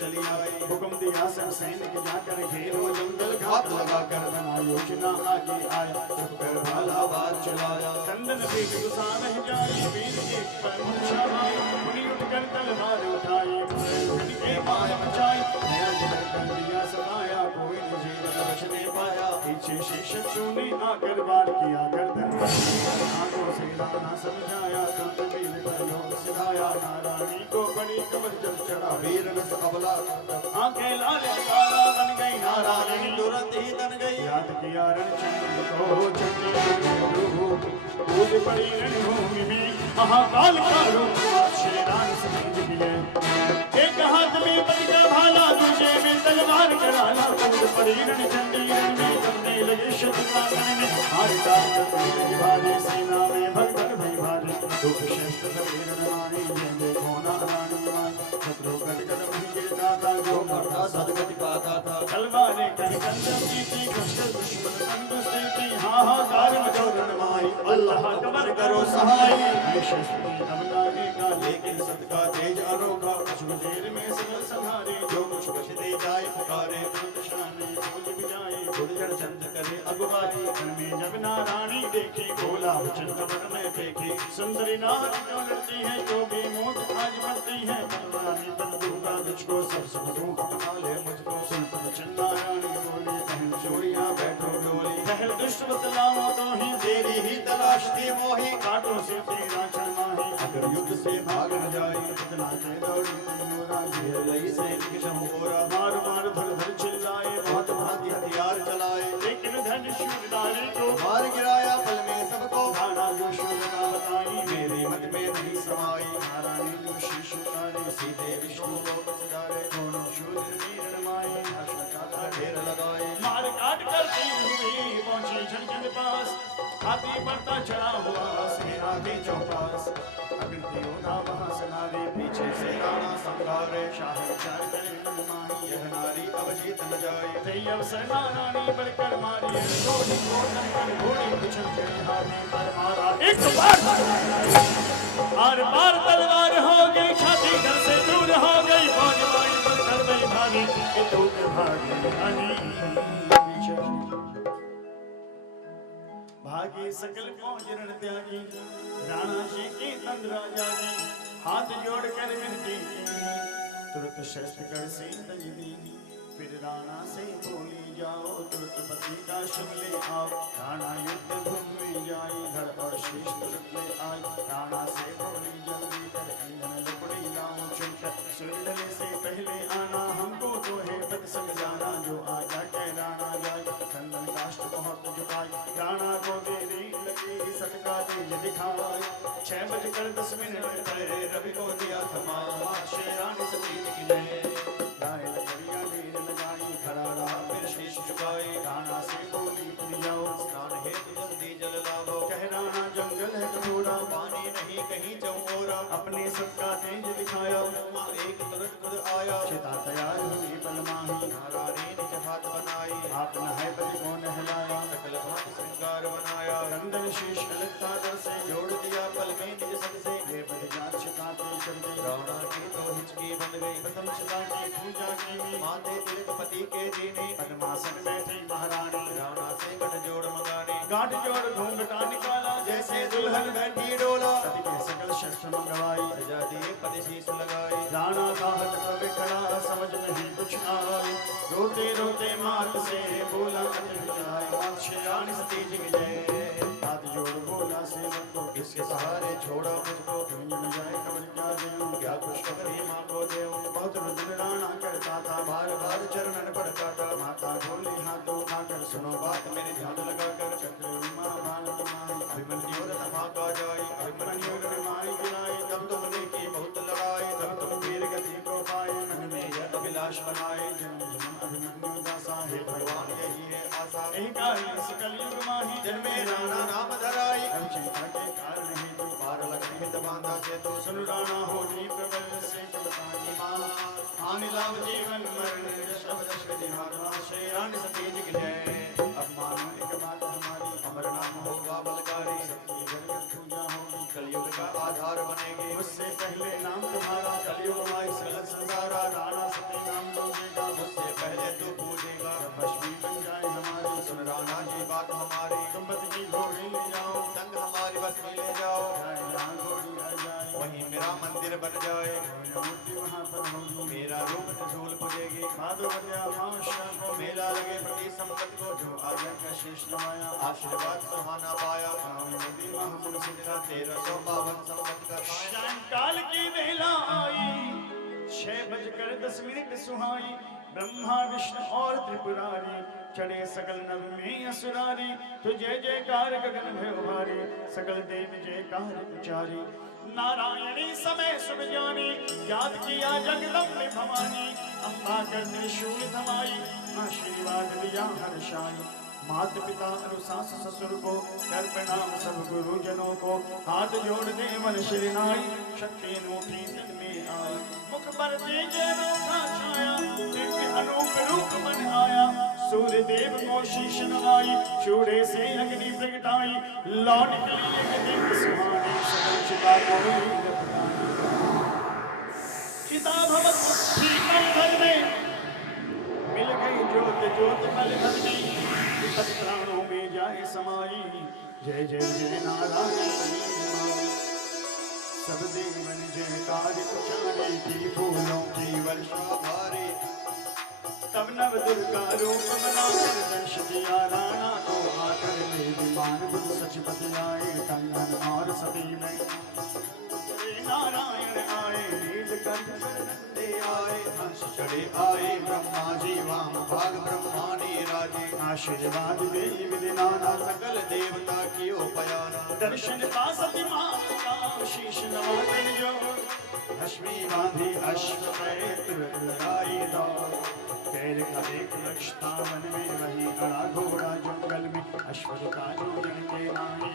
चली आई हुक्म दिया सब सैनिक जाकर घेरो जंगल घात लगा कर बना योजना आगे आया चुप कर भाला बात चलाया तंदन देख गुस्सा रह जाए वीर एक पर मूर्छा आई मुनि उठकर तलवार उठाई के माया मचाई नया जगत कर दिया समाया कोई मुझे बच नहीं पाया पीछे से शत्रु ने आकर वार किया गर्दन आंखों से राना समझाया तुम वीर प्रयोग सिखाया नारायणी को बड़ी कमर जब चढ़ा वीर रस अबला आंखें लाल तारा बन गई नारायणी तुरंत ही तन गई याद किया रणचंद्र को चंडी भूल पड़ी रणभूमि में महाकाल का रूप श्री राम समेत दिए एक हाथ में बजगा भाला दूसरे में तलवार कराला कूद पड़ी रणचंडी रण में जमने लगे शत्रुघ्न ने हारी ताकत लगी भारी सेना में भगदड़ भई भारी दुख श्रेष्ठ वीर रानी जेंदे कोना रानी माई शत्रु कटकट वहीं गिरता था जो मरता सदगति पाता था तलवारें कहीं कंदम की थी कष्ट दुश्मन तंदुरुस्ती थी हाहाकार मचो रणमाई अल्लाह कबर करो सहाय शस्त्र अब लागेगा लेकिन सदका तेज अनोखा जेल में सिर संहारे जो कुछ बच दे जाए पुकारे शाने फौज बिजाए गुर्जर चंद करे अगुवाई घर में जब नारायणी देखी बोला वचन कमर में फेंकी सुंदरी नार क्यों लड़ती है जो भी मौत आज मरती है रानी बन दूंगा तुझको सब समझूं अपना ले मुझको सुन वचन नारायणी बोली पहन चूड़ियां बैठो डोली पहल दुष्ट बतलाओ तो ही तेरी ही तलाश थी मोही काटो से तेरा चरमाही अगर युद्ध से भाग न जाए इतना के दौड़ी तैयोरा घेर लई सैनिक शंभोरा मार मार धर धर चिल्लाए बहुत भांति हथियार चलाए लेकिन धन शूर डाले को मार गिराया पल में सबको भाड़ा जो शूर का बताई मेरे मत में नहीं समाई नारायणी जो शीश उतारे सीधे विष्णु को सजारे दोनों शूर वीर माई हर्ष का ढेर लगाए मार काट करती हुई पहुंची झंझन पास हाथी बढ़ता चढ़ा हुआ सेना के चौपास अग्नि योद्धा वहां सनारे पीछे से राणा संघारे शाह विचार करे माही यह नारी अब जीत न जाए तई अवसर नारायणी बढ़कर मारी घोड़ी को नंदन घोड़ी कुचल के हाथी पर मारा एक बार आर पार तलवार हो गई छाती घर से दूर हो गई फौज वाली बढ़कर गई भागी ये टूट भागी सकल फौज रण त्यागी राणा जी की तंद्रा जागी हाथ जोड़ कर विनती की तुरंत शस्त्र कर से तज दी फिर राणा से बोली जाओ तुरंत पति का शुभ ले आओ राणा युद्ध भूमि में जाई धड़ और शीश तुरंत ले आई राणा से बोली जल्दी कर ईंधन लकड़ी लाऊं चुनकर सुनने से पहले आना हमको तो है पतसंग जाना जो आजा के राणा जाए कंदन काष्ट बहुत झुकाई राणा को दे दी लगी सटका तेज दिखाए 6 बजकर 10 मिनट पहले रवि को दिया थमा शेरानी सतीज की ने गाय लकड़ियां ढेर लगाई खड़ा रहा फिर शीश झुकाए राणा से बोली तुम जाओ स्नान हेतु जल्दी जल लाओ कह राणा जंगल है कठोरा पानी नहीं कहीं चौरा अपने सबका तेज दिखाया एक तुरंत खुद आया चिता तैयार हुई बलमाही नारायणी ने हाथ बनाई आप नहाए बलि को नहलाया सकल भांति श्रृंगार बनाया कंदन शीश अलगता दर से जोड़ दिया पल में निज सद से ये बलि जात चिता पे चढ़ गई राणा की तो हिचकी बन गई प्रथम चिता की पूजा की माथे तिलक पति के दीनी पद्मासन बैठी महारानी राणा से गठ जोड़ मंगानी गांठ जोड़ घूंघटा निकाला जैसे दुल्हन बैठी डोला पति के सकल शस्त्र मंगवाई सजा दिए पति शीश लगाई राणा का हाथ पर खड़ा समझ नहीं कुछ आए रोते रोते मात से बोला कठिन जाए मात शेरानी सतीज की जय हाथ जोड़ बोला से को किसके सहारे छोड़ा मुझको झुंझुन जाए खबर क्या देऊं क्या कुछ खबर माँ को देऊं बहुत रुद्र राणा करता था बार बार चरणन पड़ता था माता बोली हाथ उठाकर सुनो बात मेरे ध्यान लगाकर चक्र माँ भारत माई अभिमन्यु रथ भागा जाई अभिमन्यु रथ माई गिराई तब तुम देखी बहुत लड़ाई तब तुम वीर गति को पाए मन में यह अभिलाष बनाए जन्म जन्म अभिमन्यु दासा हे भगवान यही है आशा यही कारण सकल युग माही जन्मे राणा नाम धराई चिंता के कारण ही तू पार लगने हित बांधा से तो सुन राणा हो जी प्रबल से कलकानी माँ हानि लाभ जीवन मरण शब्द श्री से आन सती जग जय। अब मानो एक बात हमारी अमर नाम होगा बलकारी सबकी घर घर पूजा होगी कलयुग का आधार बनेगी उससे पहले नाम तुम्हारा कलयुग माई सगल संसारा राणा सती नाम लोगेगा उससे पहले तू पूजेगा भस्मी बन जाए हमारी सुन राणा जी बात हमारी संपत्ति की घोड़ी ले जाओ संग हमारी बस में ले जाओ जाए जहाँ घोड़ी आ जाए वहीं मेरा मंदिर बन जाए मूर्ति वहाँ पर होगी मेरा रूप त्रिशूल पूजेगी भादो बजा माशा को मेला लगे प्रति संपत्ति को जो आज्ञा का शेष नवाया आशीर्वाद सुहाना पाया नदी महापुर सिद्धा 1352 संपत्ति का काया सायंकाल की वेला आई 6:10 सुहाई ब्रह्मा विष्णु और त्रिपुरारी चढ़े सकल नभ में असुरारी तो जय जयकार गगन भयो भारी सकल देव जयकार उचारी नारायणी समय सुख जानी याद किया जगदम्बे भवानी अम्बा कर त्रिशूल थमाई आशीर्वाद दिया हर्षाई माता पिता अनुसास ससुर को कर प्रणाम सब गुरुजनों को हाथ जोड़ दे मन श्रीनाई शक्ति अनूठी तन में आई मुख पर तेज अनोखा छाया दिव्य अनूप रूप मन आया सूर्य देव को शीश नवाई चूड़े से अग्नि प्रगटाई लौट गई एक दिन सुहानी सकल चिता कोई चिता भवत शीतल घर में मिल गई ज्योत ज्योत पल भर में सब प्राणों में जाए समाई जय जय जय नारायण सब देवन जयकार उचारे की फूलों की वर्षा भारी तब नव दुर्गा रूप बनाकर दर्श दिया राणा को आकर ले विमान बुद्ध सच बतलाए कंगन और सती में नारायण आए नीलकंठ नंदे आए हंस चढ़े आए ब्रह्मा जी वाम भाग ब्रह्मानी राजे आशीर्वाद दे विधि नाना सकल देवता की उपयाना दर्शन का सती माता का शीश नवाकर जो भस्मी बांधी अश्व पे तुरंत लगाई दौड़ पैर का एक लक्षता मन में वही खड़ा घोड़ा जंगल में अश्व का जोजन के नाई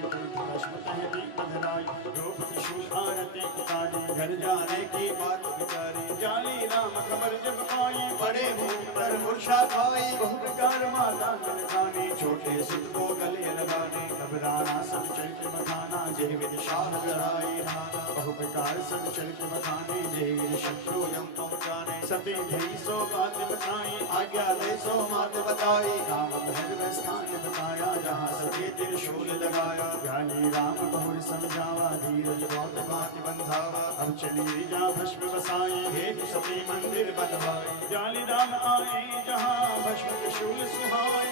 अश्व तहरी बधराई रूप त्रिशूल आरती उतारी घर जाने की बात विचारी जाली राम खबर जब पाई बड़े मुंह पर मूर्छा खाई बहु प्रकार माता गल जानी छोटे सुत को गले लगाने घबराना सब चल के बखाना जय विद शाह लड़ाई नाना बहु प्रकार सब चल के बखाने जय विद शत्रु यम पहुंचाने सती धई सो बात बताई आज्ञा दे सो मात बताई राम भैरव स्थान बताया जहाँ सती त्रिशूल लगाया ज्ञानी राम बहुर समझावा धीरज बहुत बात बंधावा अब चली जा भस्म बसाई हे सती मंदिर बनवाई ज्ञानी राम आए जहाँ भस्म त्रिशूल सुहाए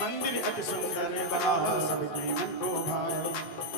मंदिर अति सुंदर बना सबके मन को भाए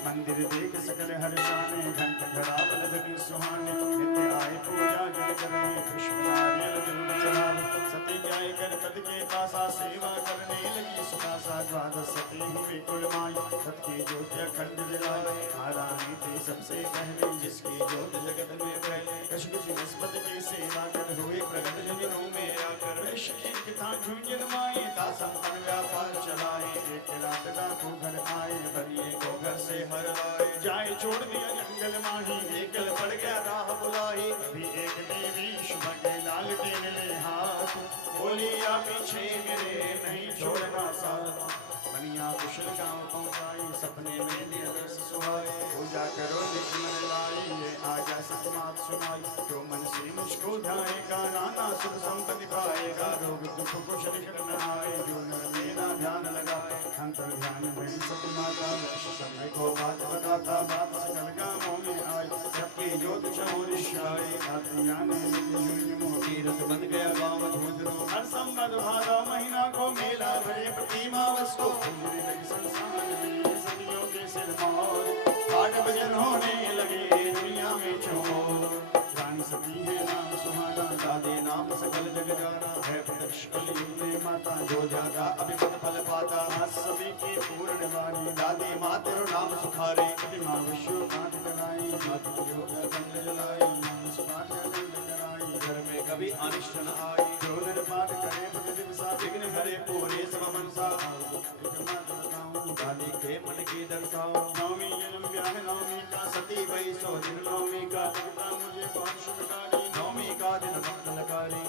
मंदिर देख सकल हर्षाने घंट घड़ा बलधनी सुहाने नित्य आए पूजा जन करे पुष्प नारियल जरूर चढ़ावे सती जाए गणपति के पासा सेवा करने लगी सुखासा द्वादश सती हुई कुल माई सत की ज्योति अखंड जलाए महारानी थी सबसे पहले जिसकी ज्योत जगत में पहले कशकुश बृहस्पति की सेवा कर हुए प्रगट जनों में आकर वैश्य था झुंझुन माए था संपन्न व्यापार चलाए एक रात को घर आए बनिए को घर से हर आए जाए छोड़ दिया जंगल माही एकल पड़ गया राह बुलाई अभी एक देवी शुभ के लाल टेन ले हाथ बोली आ पीछे मेरे नहीं छोड़ना साथ बनिया कुशल गांव पहुंचाई सपने में दिया दर्श सुहाए पूजा करो नित्य मन लाई ये आजा सतमात सुनाई जो मन से मुझको ध्याएगा नाना सुख संपत्ति पाएगा रोग दुख कुछ निकट न आए जो नर मेरा ध्यान लगाए अंतर ध्यान में सती माता समय को बात बताता बात सकल गांवों में आई सबकी ज्योत चमोरिशाई आतिया ने तीरथ बन गया गाँव झुंझुनू हर संबद भादव महीना को मेला भरे प्रतिमा वस्तु गुजरी लगी संसार में सदियों के सिर मोर पाठ भजन होने लगे दुनिया में चोर रानी सती है नाम सुहाना दादे नाम सकल जग जाना है प्रत्यक्ष कलयुग में माता जो जागा अभिमत फल पाता आज सभी की पूर्ण वाणी दादी माते नाम सुखारे प्रतिमा विश्व कांत कराई माता योगा कंद जलाई नाम सुपाठ कंद कराई घर में कभी अनिष्ट न आए जोधन पाठ करे भगत दिवसा विघ्न हरे पूरे सब मनसा दादी के मन की दर्शाओ नवमी जन्म व्याह नवमी का सती वही सो शुभकारी नवमी का दिन मंगलकारी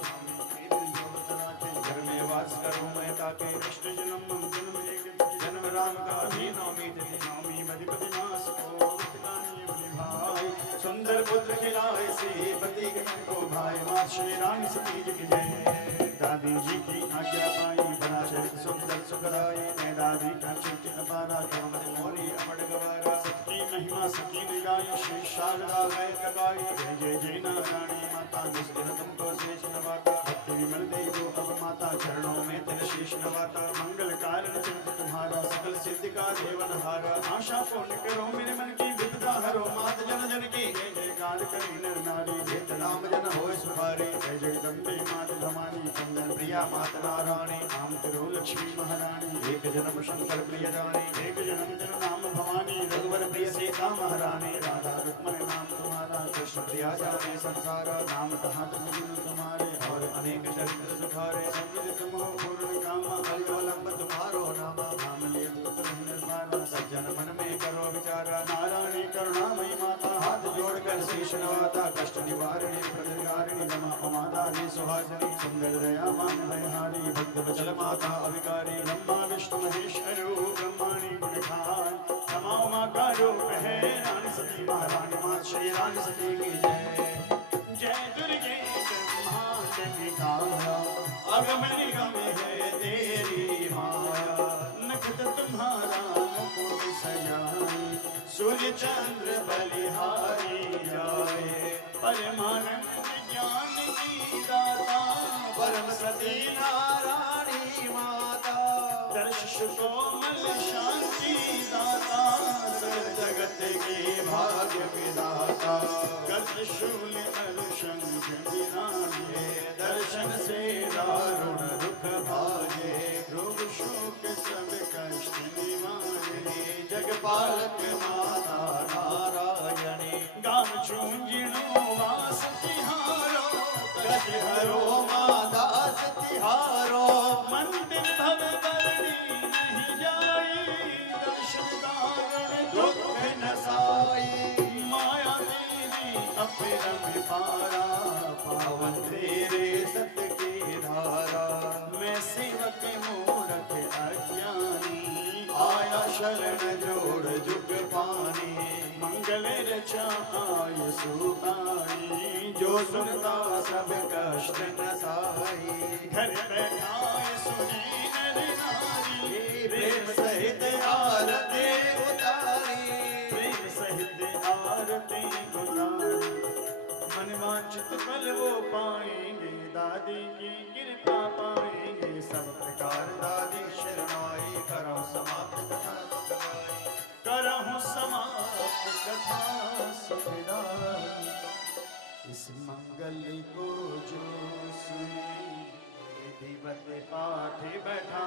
घर में वास करूं मैं ताके कृष्ण जन्म जन्म एक तिथि जन्म राम का भी नवमी तिथि नवमी मधिपति मास को भाई सुंदर पुत्र खिलाए से पति को भाई माँ श्री रानी सती जी की जय दादी जी की आज्ञा पाई बड़ा चरित सुंदर सुखदाई मैं दादी का चिंतित अपारा मोरी अमर गवारा सबकी महिमा सकी ने गाई श्री शारदा गए कगाई जय जय जय नारायणी माता निस्दिन तुमको शेष नवाता भक्ति विमल देव अब माता चरणों में तिल शीश नवाता मंगल कारण चिंत तुम्हारा सकल सिद्धि का देवन हारा आशा पूर्ण करो मेरे मन की विपदा हरो मात जन जन की जय जयकार करी नर नारी नित नाम जन होय सुखारी जय जगदम्बे मात भवानी कंदन प्रिया मात नारायणी नाम करो लक्ष्मी महारानी एक जन्म शंकर प्रिय जानी एक जन्म जन नाम भवानी रघुवर प्रिय सीता महारानी राधा रुक्मण नाम तुम्हारा कृष्ण प्रिया जाने संसार नाम कहा तुम तुम्हारे और अनेक चरित्र सुखारे संविद तुम हो पूर्ण कामा अवलंब तुम्हारो नाम नाम ले पुत्र निर्वाणा सज्जन मन में करो विचारा नारायणी करुणामयी माता हाथ जोड़कर शीश नवाता कष्ट निवारिणी प्रतिकारिणी रमा उमादानी सुहासिनी सुंदर दयावान भयहारी भक्त वचल माता अविकारी ब्रह्मा विष्णु महेश्वरो ब्रह्माणी गुणखान तमाम माँ का रूप है रानी सती महारानी माँ श्री रानी सती की जय जय दुर्गे ब्रह्मांडिका अगम निगम है तेरी माया नखत तुम्हारा मुकुट सजाई सूर्य चंद्र बलिहारी जाए परमानंद ज्ञान की दाता परम सती नारायणी माता दर्श कोमल शांति दाता सकल जगत के भाग्य विधाता गत शूल अनुशंक विराजे दर्शन से दारुण दुख भागे रोग शोक सब कष्ट निवारे जगपालक माता नारायणी गाम झूंझणो वास तिहारो कष्ट हरो माता तिहारो मंदिर भव बरनी नहीं जाई दर्शन दारण दुख नसाई माया देवी अपरम पारा पावन तेरे सत की धारा मैं सेवक मूरख अज्ञानी आया शरण जोड़ जुग पानी मंगल रचाय सुपाई जो सुनता सब कष्ट नसाई घर बैठाए सुनी नर नारी प्रेम सहित आरती उतारी प्रेम सहित आरती उतारी मनवांचित फल वो पाएंगे दादी की कृपा पाएंगे सब प्रकार दादी शरणाई करो समाप्त कथा सुखदाई करहूं समाप्त कथा सुखदाई इस मंगल को जो सुने विधिवत पाठ बैठा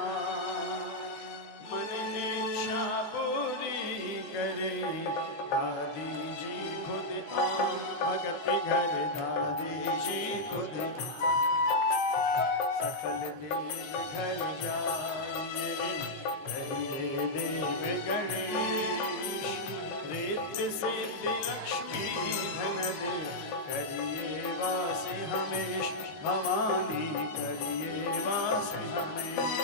मन ने इच्छा पूरी करे दादी जी खुद आ भगत घर दादी जी खुद सकल देव घर जाइए करिए देव गणेश रित सिद्धि लक्ष्मी धन दे करिए वास हमेश भवानी करिए वास हमेश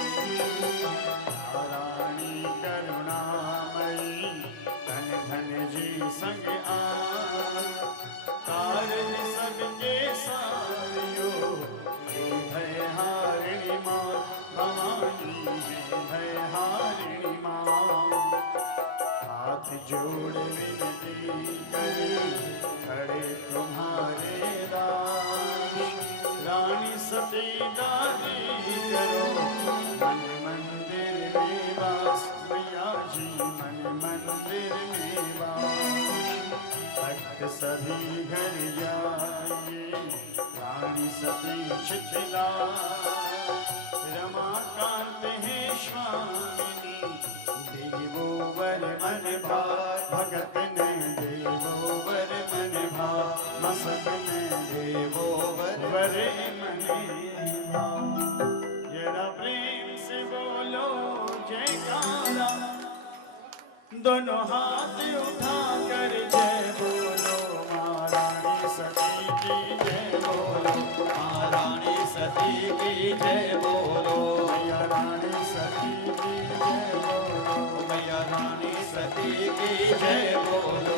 नारायणी करुणामयी धन धन जी संग आ कारण सबके सारियो हे भय हारिणी माँ भवानी हे भय हारिणी माँ हाथ जोड़ विनती करे खड़े तुम्हारे दास रानी सती दादी करो मन मंदिर में वास मैया जी मन मंदिर में वास भक्त सभी घर जाइए रानी सती शिथिला रमाकांत है स्वामिनी देवो वर मन भार भगत ने देवो वर मन भार मसक ने देवो वर मन भार जरा प्रेम से बोलो जयकारा दोनों हाथ उठा कर जय बोलो महारानी सती की सती की जय बोलो, मैया रानी सती की जय बोलो, मैया रानी सती की जय बोलो।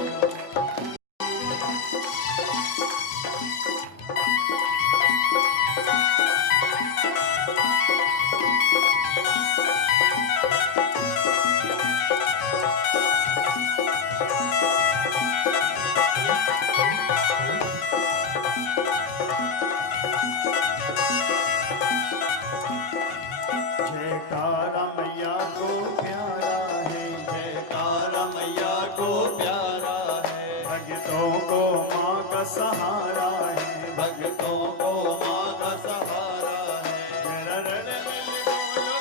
जयकारा मैया को प्यारा है, जयकारा मैया को प्यारा है, भक्तों को माँ का सहारा है, भक्तों को माँ का सहारा है। जरा रल मिल बोलो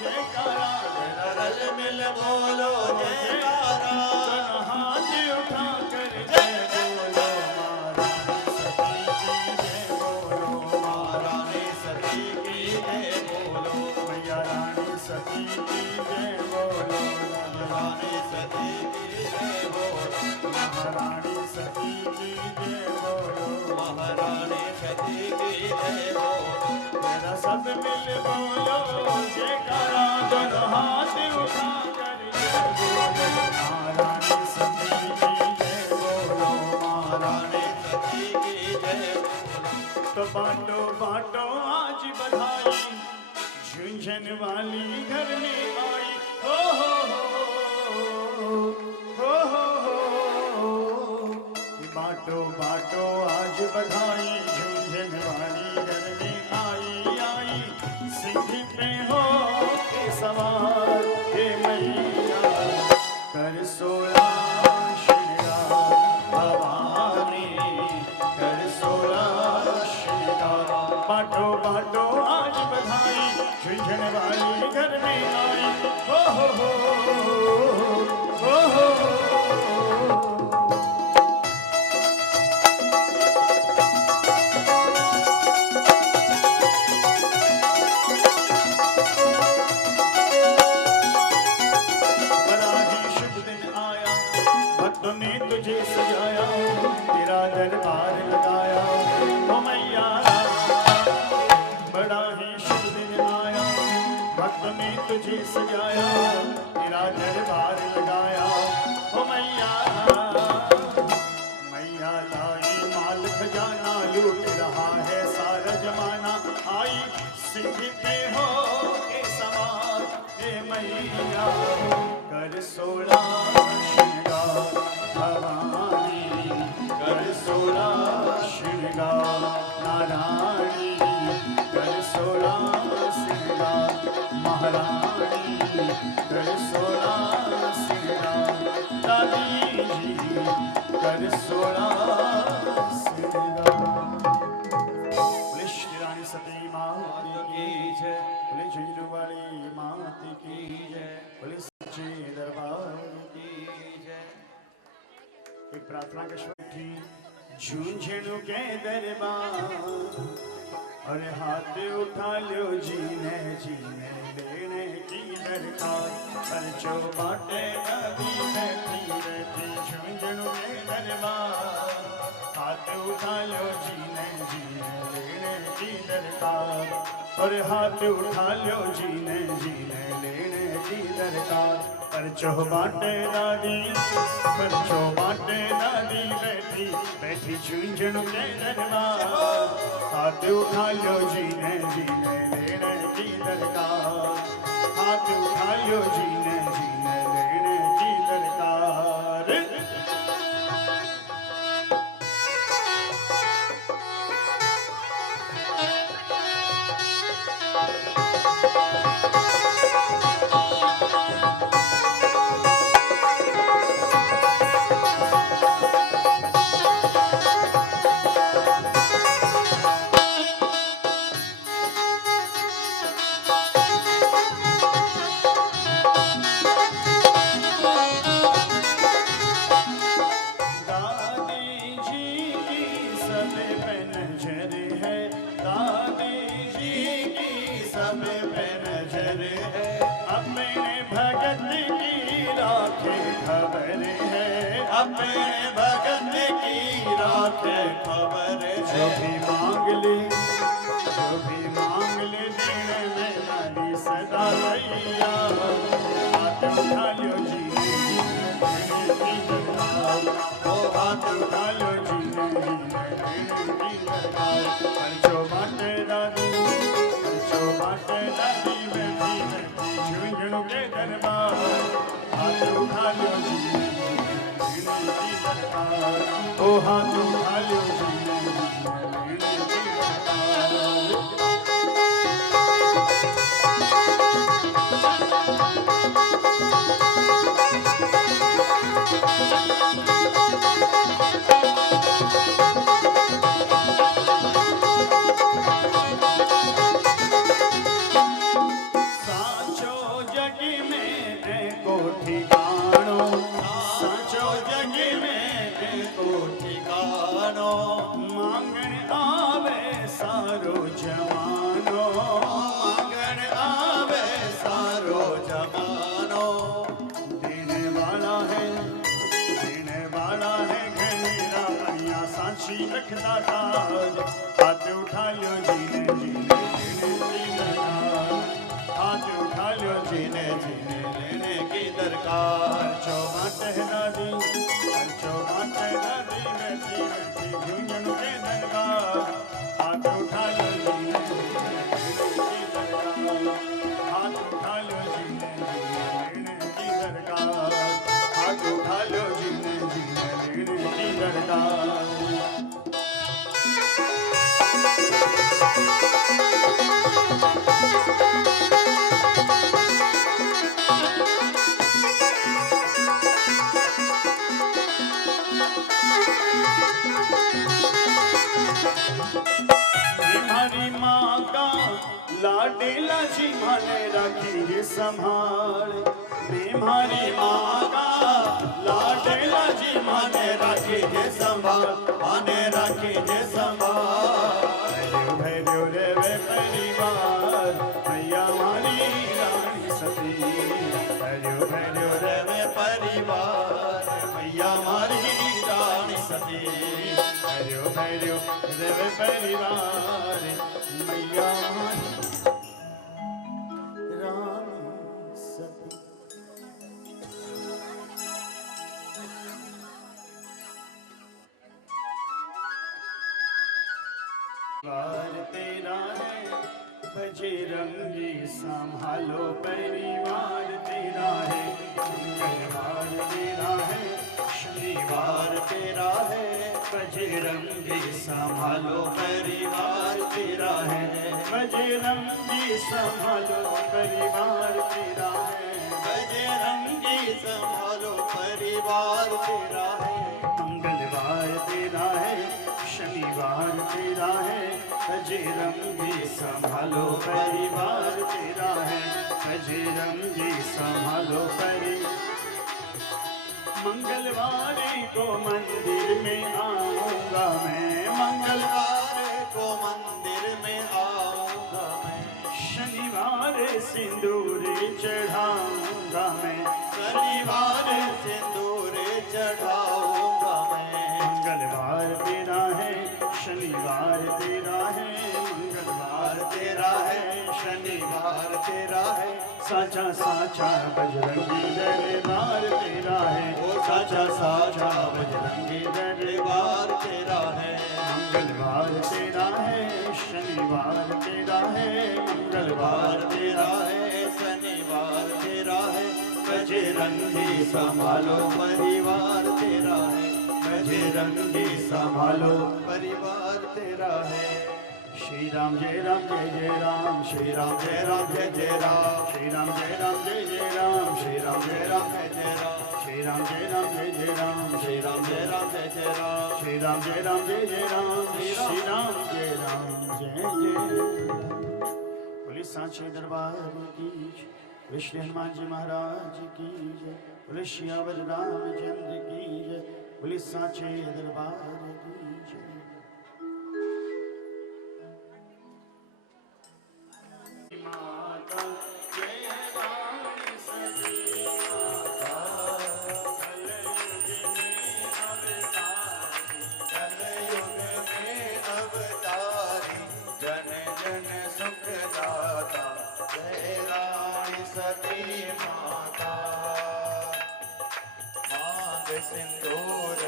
जयकारा, जरा रल मिल बोलो जयकारा, दोनों हाथ उठा कर जय बोलो, महारानी सती की जय बोलो, मैया रानी सती की जय बोलो, रानी सती की जय बोलो, महारानी सती की जय बोलो, महारानी सती की जय बोलो। जरा सब मिल बोलो जयकारा, दोनों हाथ उठा कर जय बोलो, महारानी सती की जय बोलो, महारानी सती की जय बोलो। तो बांटो बांटो आज बधाई, झुंझुन वाली घर में आई, हो हो हो हो हो। बांटो बांटो आज बधाई, झुंझुन वाली घर में आई आई, सिंह पे हो के सवार हे मैया, कर सोला श्रृंगार भवानी, कर सोला श्रृंगार। बांटो बांटो आज बधाई, झुंझुन वाली घर में आई, हो हो हो हो हो। बड़ा ही शुभ दिन आया, भक्तों ने तुझे सजाया, तेरा दरबार लगाया, ओ मैया। बड़ा ही शुभ दिन आया, भक्तों ने तुझे सजाया, तेरा दरबार लगाया, ओ मैया। मैया लाई माल खजाना, लूट रहा है सारा जमाना, आई सिंह पे हो के सवार हे मैया, कर सोला श्रृंगार भवानी, कर सोला श्रृंगार नारायणी, कर सोला श्रृंगार महारानी, कर सोला श्रृंगार दादी जी, कर सोला श्रृंगार। बोले श्री रानी सती माता की जय, बोले झुंझुनू वाली माता की जय, बोले सच्चे दरबार की जय। एक प्रार्थना का श्लोक थी, झुंझुनू के दरबार और हाथ उठा लो जीने जीने लेने की दरकार, पर जो बाटे नदी बैठी रहती झुंझुनू के दरबार, हाथ उठा लो जीने जीने लेने की दरकार, और हाथ उठा लो जीने जीने लेने की दरकार, पर जो बाटे दादी, पर जो बाटे दादी बैठी बैठी झुंझुनू के दरबार, हाथ उठा लो जीने जीने लेने की दरकार, हाथ उठा लो जीने जीने लेने की दरकार। अपने भगत की राखे खबर है। जो भी मांग ले, जो भी ओ हाथ उठा लो जीने की दरबार परचो बाटे दादी में भी झुंझुनू के दरबार हाथ उठा लो जीने की दरबार ओ हाथ उठा लो जीने की साचो जग में एको ठिकाणो साचो जग में एको ठिकानो मांगण आवे सारो जमानो आंगण आवे सारो जमानो देने वाला है घनेरा मैया साक्षी रखता ताज हाथ उठा लो जीने जीने की दरकार हाथ उठा लो जीने जीने लेने की दरकार चौबाटे दादी बैठी झुंझुनू के दरबार हाथ उठा लो जीने की दरकार हाथ उठा लो जीने की दरकार हाथ उठा लो जीने की दरकार हमारी माँ का लाडीला जी माने रखी जे संभाल हमारी माँ का लाडीला जी माने रखी जे संभाल आने राखी जे संभाल भैरव रे वे परिवार मैया हमारी रानी सती भैरव रे वे परिवार मैया मारी रानी सती भैरव रे वे परिवार मैया हमारी रानी सती परिवार तेरा है बजरंगी संभालो परिवार तेरा है परिवार तेरा है शनिवार तेरा है बजरंगी संभालो परिवार तेरा है बजरंगी संभालो परिवार तेरा है बजरंगी संभालो परिवार तेरा है मंगलवार तेरा है शनिवार तेरा है बजरंगी संभालो परिवार तेरा है बजरंगी संभालो मंगलवार को मंदिर में आऊंगा मैं मंगलवार को मंदिर में आऊंगा मैं शनिवार सिंदूर चढ़ाऊंगा मैं शनिवार सिंदूर चढ़ाऊंगा मैं मंगलवार तेरा है शनिवार तेरा है मंगलवार तेरा है शनिवार तेरा है साचा साचा बजरंगी दरबार तेरा है ओ साचा साचा बजरंगी दरबार तेरा है मंगलवार तेरा है शनिवार तेरा है मंगलवार तेरा है शनिवार तेरा है बजरंगी संभालो परिवार तेरा है बजरंगी संभालो परिवार तेरा है श्री राम जय राम श्री राम जय जय राम श्री राम जय राम श्री राम जय राम जय राम श्री राम जय राम जय राम श्री राम जय राम जय जय राम श्री राम जय राम जय राम श्री राम जय राम जय जय पुलिस सांचे दरबार की जय श्री हनुमान जी महाराज की जय पुलिस श्यावर रामचंद्र की जय पुलिस सांचे दरबार की जय माता जय रानी सती माता कलयुग में अवतारी जन जन सुखदाता जय रानी सती माता मांग सिंदूर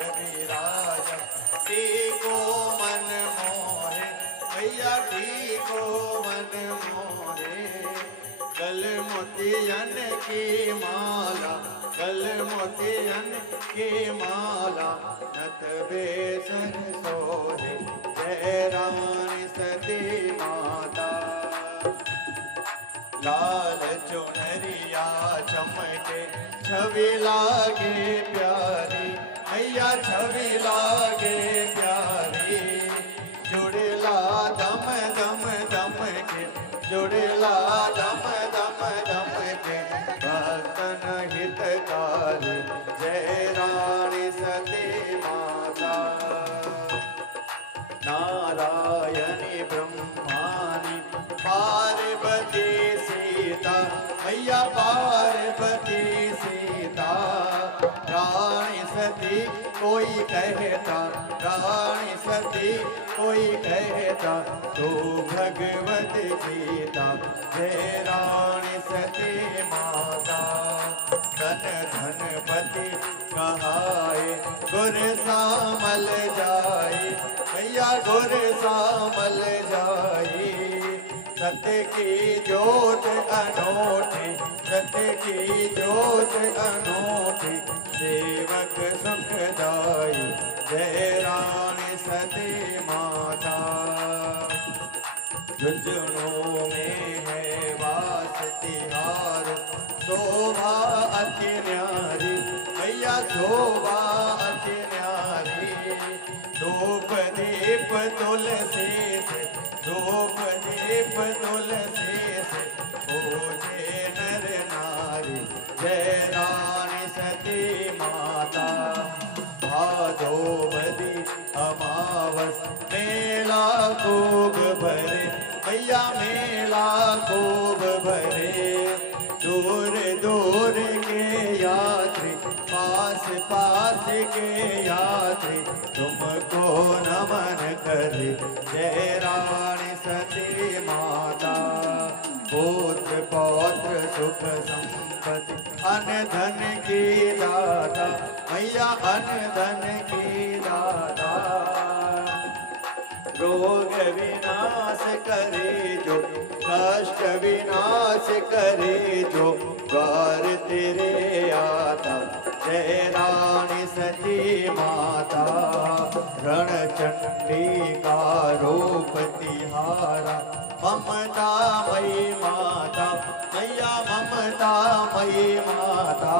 टीको मन मोहे भैया टीको मन मोहे कल मोतियन की माला कल मोतियन की माला नथ बेसन सोहे जय रानी सती माता लाल चुनरिया चमके छवि लागे प्यारी मैया छवि लागे प्यारी जुड़ला दम दम दम के जुड़ला दम दम दम के भक्तन हितकारी जय रानी सती माता नारायणी ब्रह्मानी पार्वती सीता मैया पार्वती सीता रानी सती कोई कहता रानी सती कोई कहता तो भगवत गीता जय रानी सती माता धन धनपति कहाए गुर सामल जाए मैया गुर सामल जाए सत्य की ज्योत अनोठी सत्य की ज्योत अनोठी सेवक सुखदाई जय रानी सती माता झुंझुनों में है वास तिहार शोभा अति न्यारी मैया शोभा अति न्यारी धूप दीप तुलसी से धूप दीप तुलसी से पूजे नर नारी जय रानी सती माता भादोबदी अमावस मेला खूब भरे मैया मेला खूब भरे दूर दूर के यात्री पास पास के यात्री तुमको नमन करे जय रानी सती माता पुत्र पौत्र सुख संपत्ति अन धन की दाता मैया अन धन की दाता रोग विनाश करे जो कष्ट विनाश करे जो द्वार तेरे आता जय रानी सती माता रणचंडी का रूप तिहारा ममता मई माता मैया ममता मई माता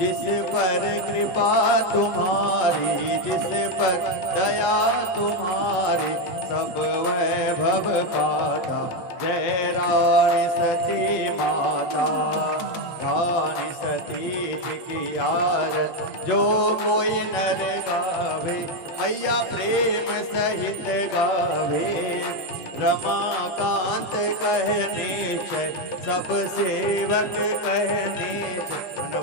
जिस पर कृपा तुम्हारी जिस पर दया तुम्हारी सब वैभव पाता जय रानी सती माता रानी सती की आरत जो कोई नर गावे मैया प्रेम सहित गावे रमाकांत कहने निश्चय सब सेवक कहने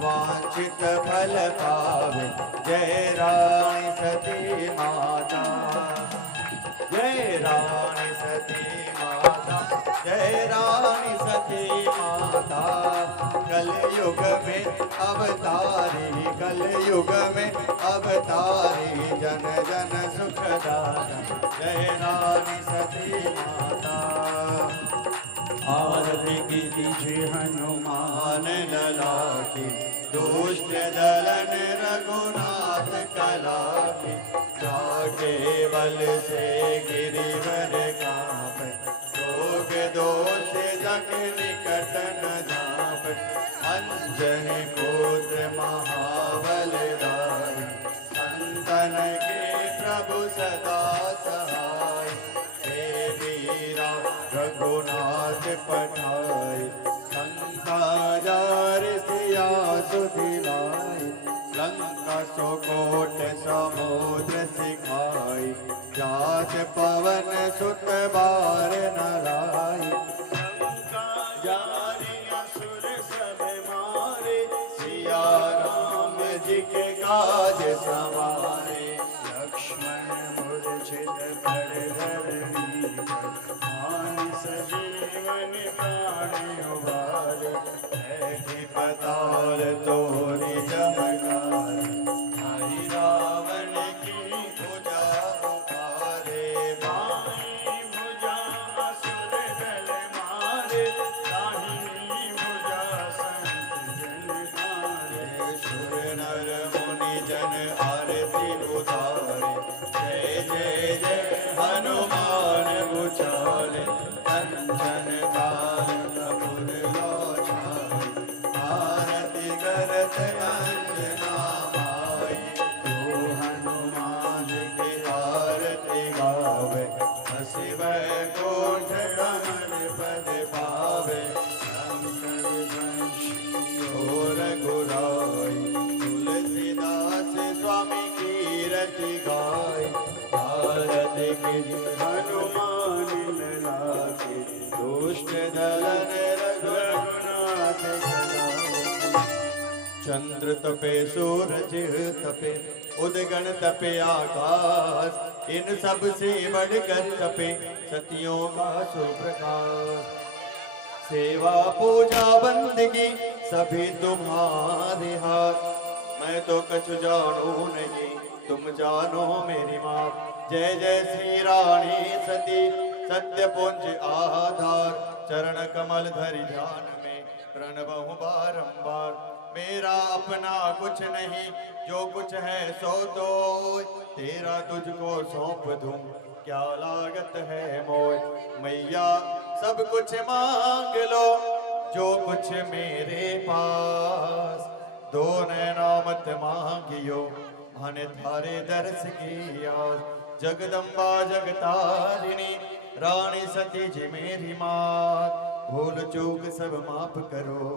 वांछित फल पावे जय रानी सती माता जय रानी सती माता जय रानी सती माता कल युग में अवतारी कल युग में अवतारी जन जन सुखदाता जय रानी सती माता आरती की दीजिए हनुमान लला की दुष्ट दलन रघुनाथ कला की जाके बल से गिरिवर काप रोग दोष जग निकट न जाप अंजनी पुत्र महाबल दाई संतन के प्रभु सदा सहाय हे वीरा रघुनाथ पठाई संता जार सिया सुधिलाई लंका सुकोट समुद्र सिखाई जात पवन सुत बार नराई लंका जारी असुर सब मारे सिया राम जी के काज सवारे लक्ष्मण मूर्छित कर धरणी मानस जीवन प्राण उबार ऐठी पताल तोरी जमकार हरि रावण की चंद्र तपे सूरज तपे उदगण तपे आकाश, इन सब से बढ़कर तपे सतियों का सुप्रकाश। सेवा पूजा बंदगी सभी तुम्हारे हाथ, मैं तो कछ जानू नहीं तुम जानो मेरी माँ। जय जय श्री रानी सती सत्य पुंज आधार, चरण कमल धरि ध्यान में प्रणवहु बारंबार। मेरा अपना कुछ नहीं जो कुछ है सो तो तेरा तुझको सौंप दूं, क्या लागत है मोय। मैया सब कुछ मांग लो जो कुछ मेरे पास, दो नैना मत मांगियो मन थारे दर्श की आस। जगदम्बा जगतारिणी रानी सती जी मेरी मात, भूल चूक सब माफ करो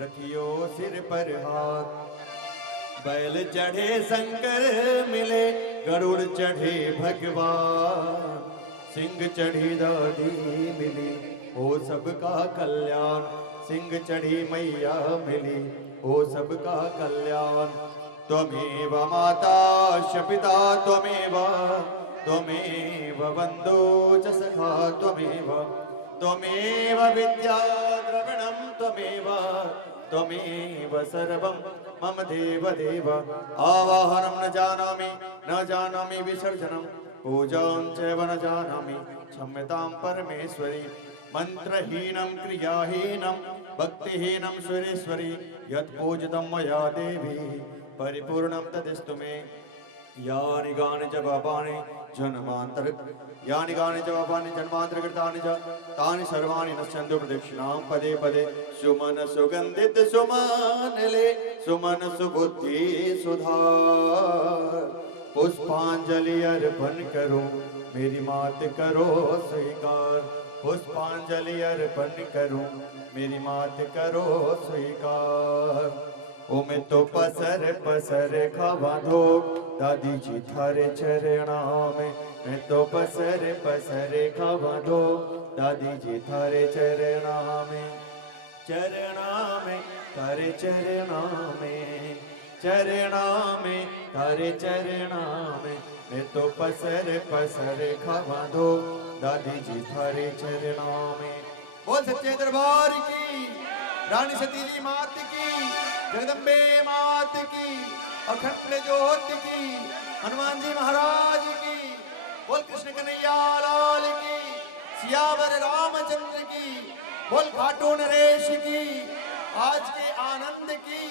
रखियो सिर पर हाथ। बैल चढ़े शंकर मिले गरुड़ चढ़े भगवान, सिंह चढ़ी दादी मिली हो सबका कल्याण। सिंह चढ़ी मैया मिली हो सबका कल्याण। त्वमेव माता पिता त्वमेव, त्वमेव बन्धो च सखा त्वमेव, त्वमेव विद्या द्रविणं त्वमेव, त्वमेव सर्वं मम देव देव। आवाहनं न जानामि विसर्जनं, पूजां चैव न जानामि क्षम्यतां परमेश्वरी। मंत्रहीनं क्रियाहीनं भक्तिहीनं सुरेश्वरी, यत् पूजितं मया देवी परिपूर्णं तदस्तु मे। यानि गानि च पापानि जन्मान्तरकृतानि च तानि सर्वाणि नश्यन्तु प्रदक्षिणां पदे पदे। सुमन सुगंधित सुमानले सुमन सुबुद्धि सुधार, पुष्पांजलि अर्पण करो मेरी मात करो स्वीकार। पुष्पांजलि अर्पण करो मेरी मात करो स्वीकार। ओ मैं तो पसर पसर खावा धो दादी जी थारे चरणा में, मैं तो पसर पसर खावा धो दादी जी थारे चरणा में। चरणा में थारे चरणा में, चरणा में थारे चरणा में, मैं तो पसर पसर खावा धो दादी जी थारे चरणा में। बोल सच्चे दरबार की, रानी सती जी मात की, जगदम्बे मात की, अखंड ज्योत की, हनुमान जी महाराज की। बोल कृष्ण कन्हैया लाल की, सियावर रामचंद्र की। बोल खाटू नरेश की, आज के आनंद की।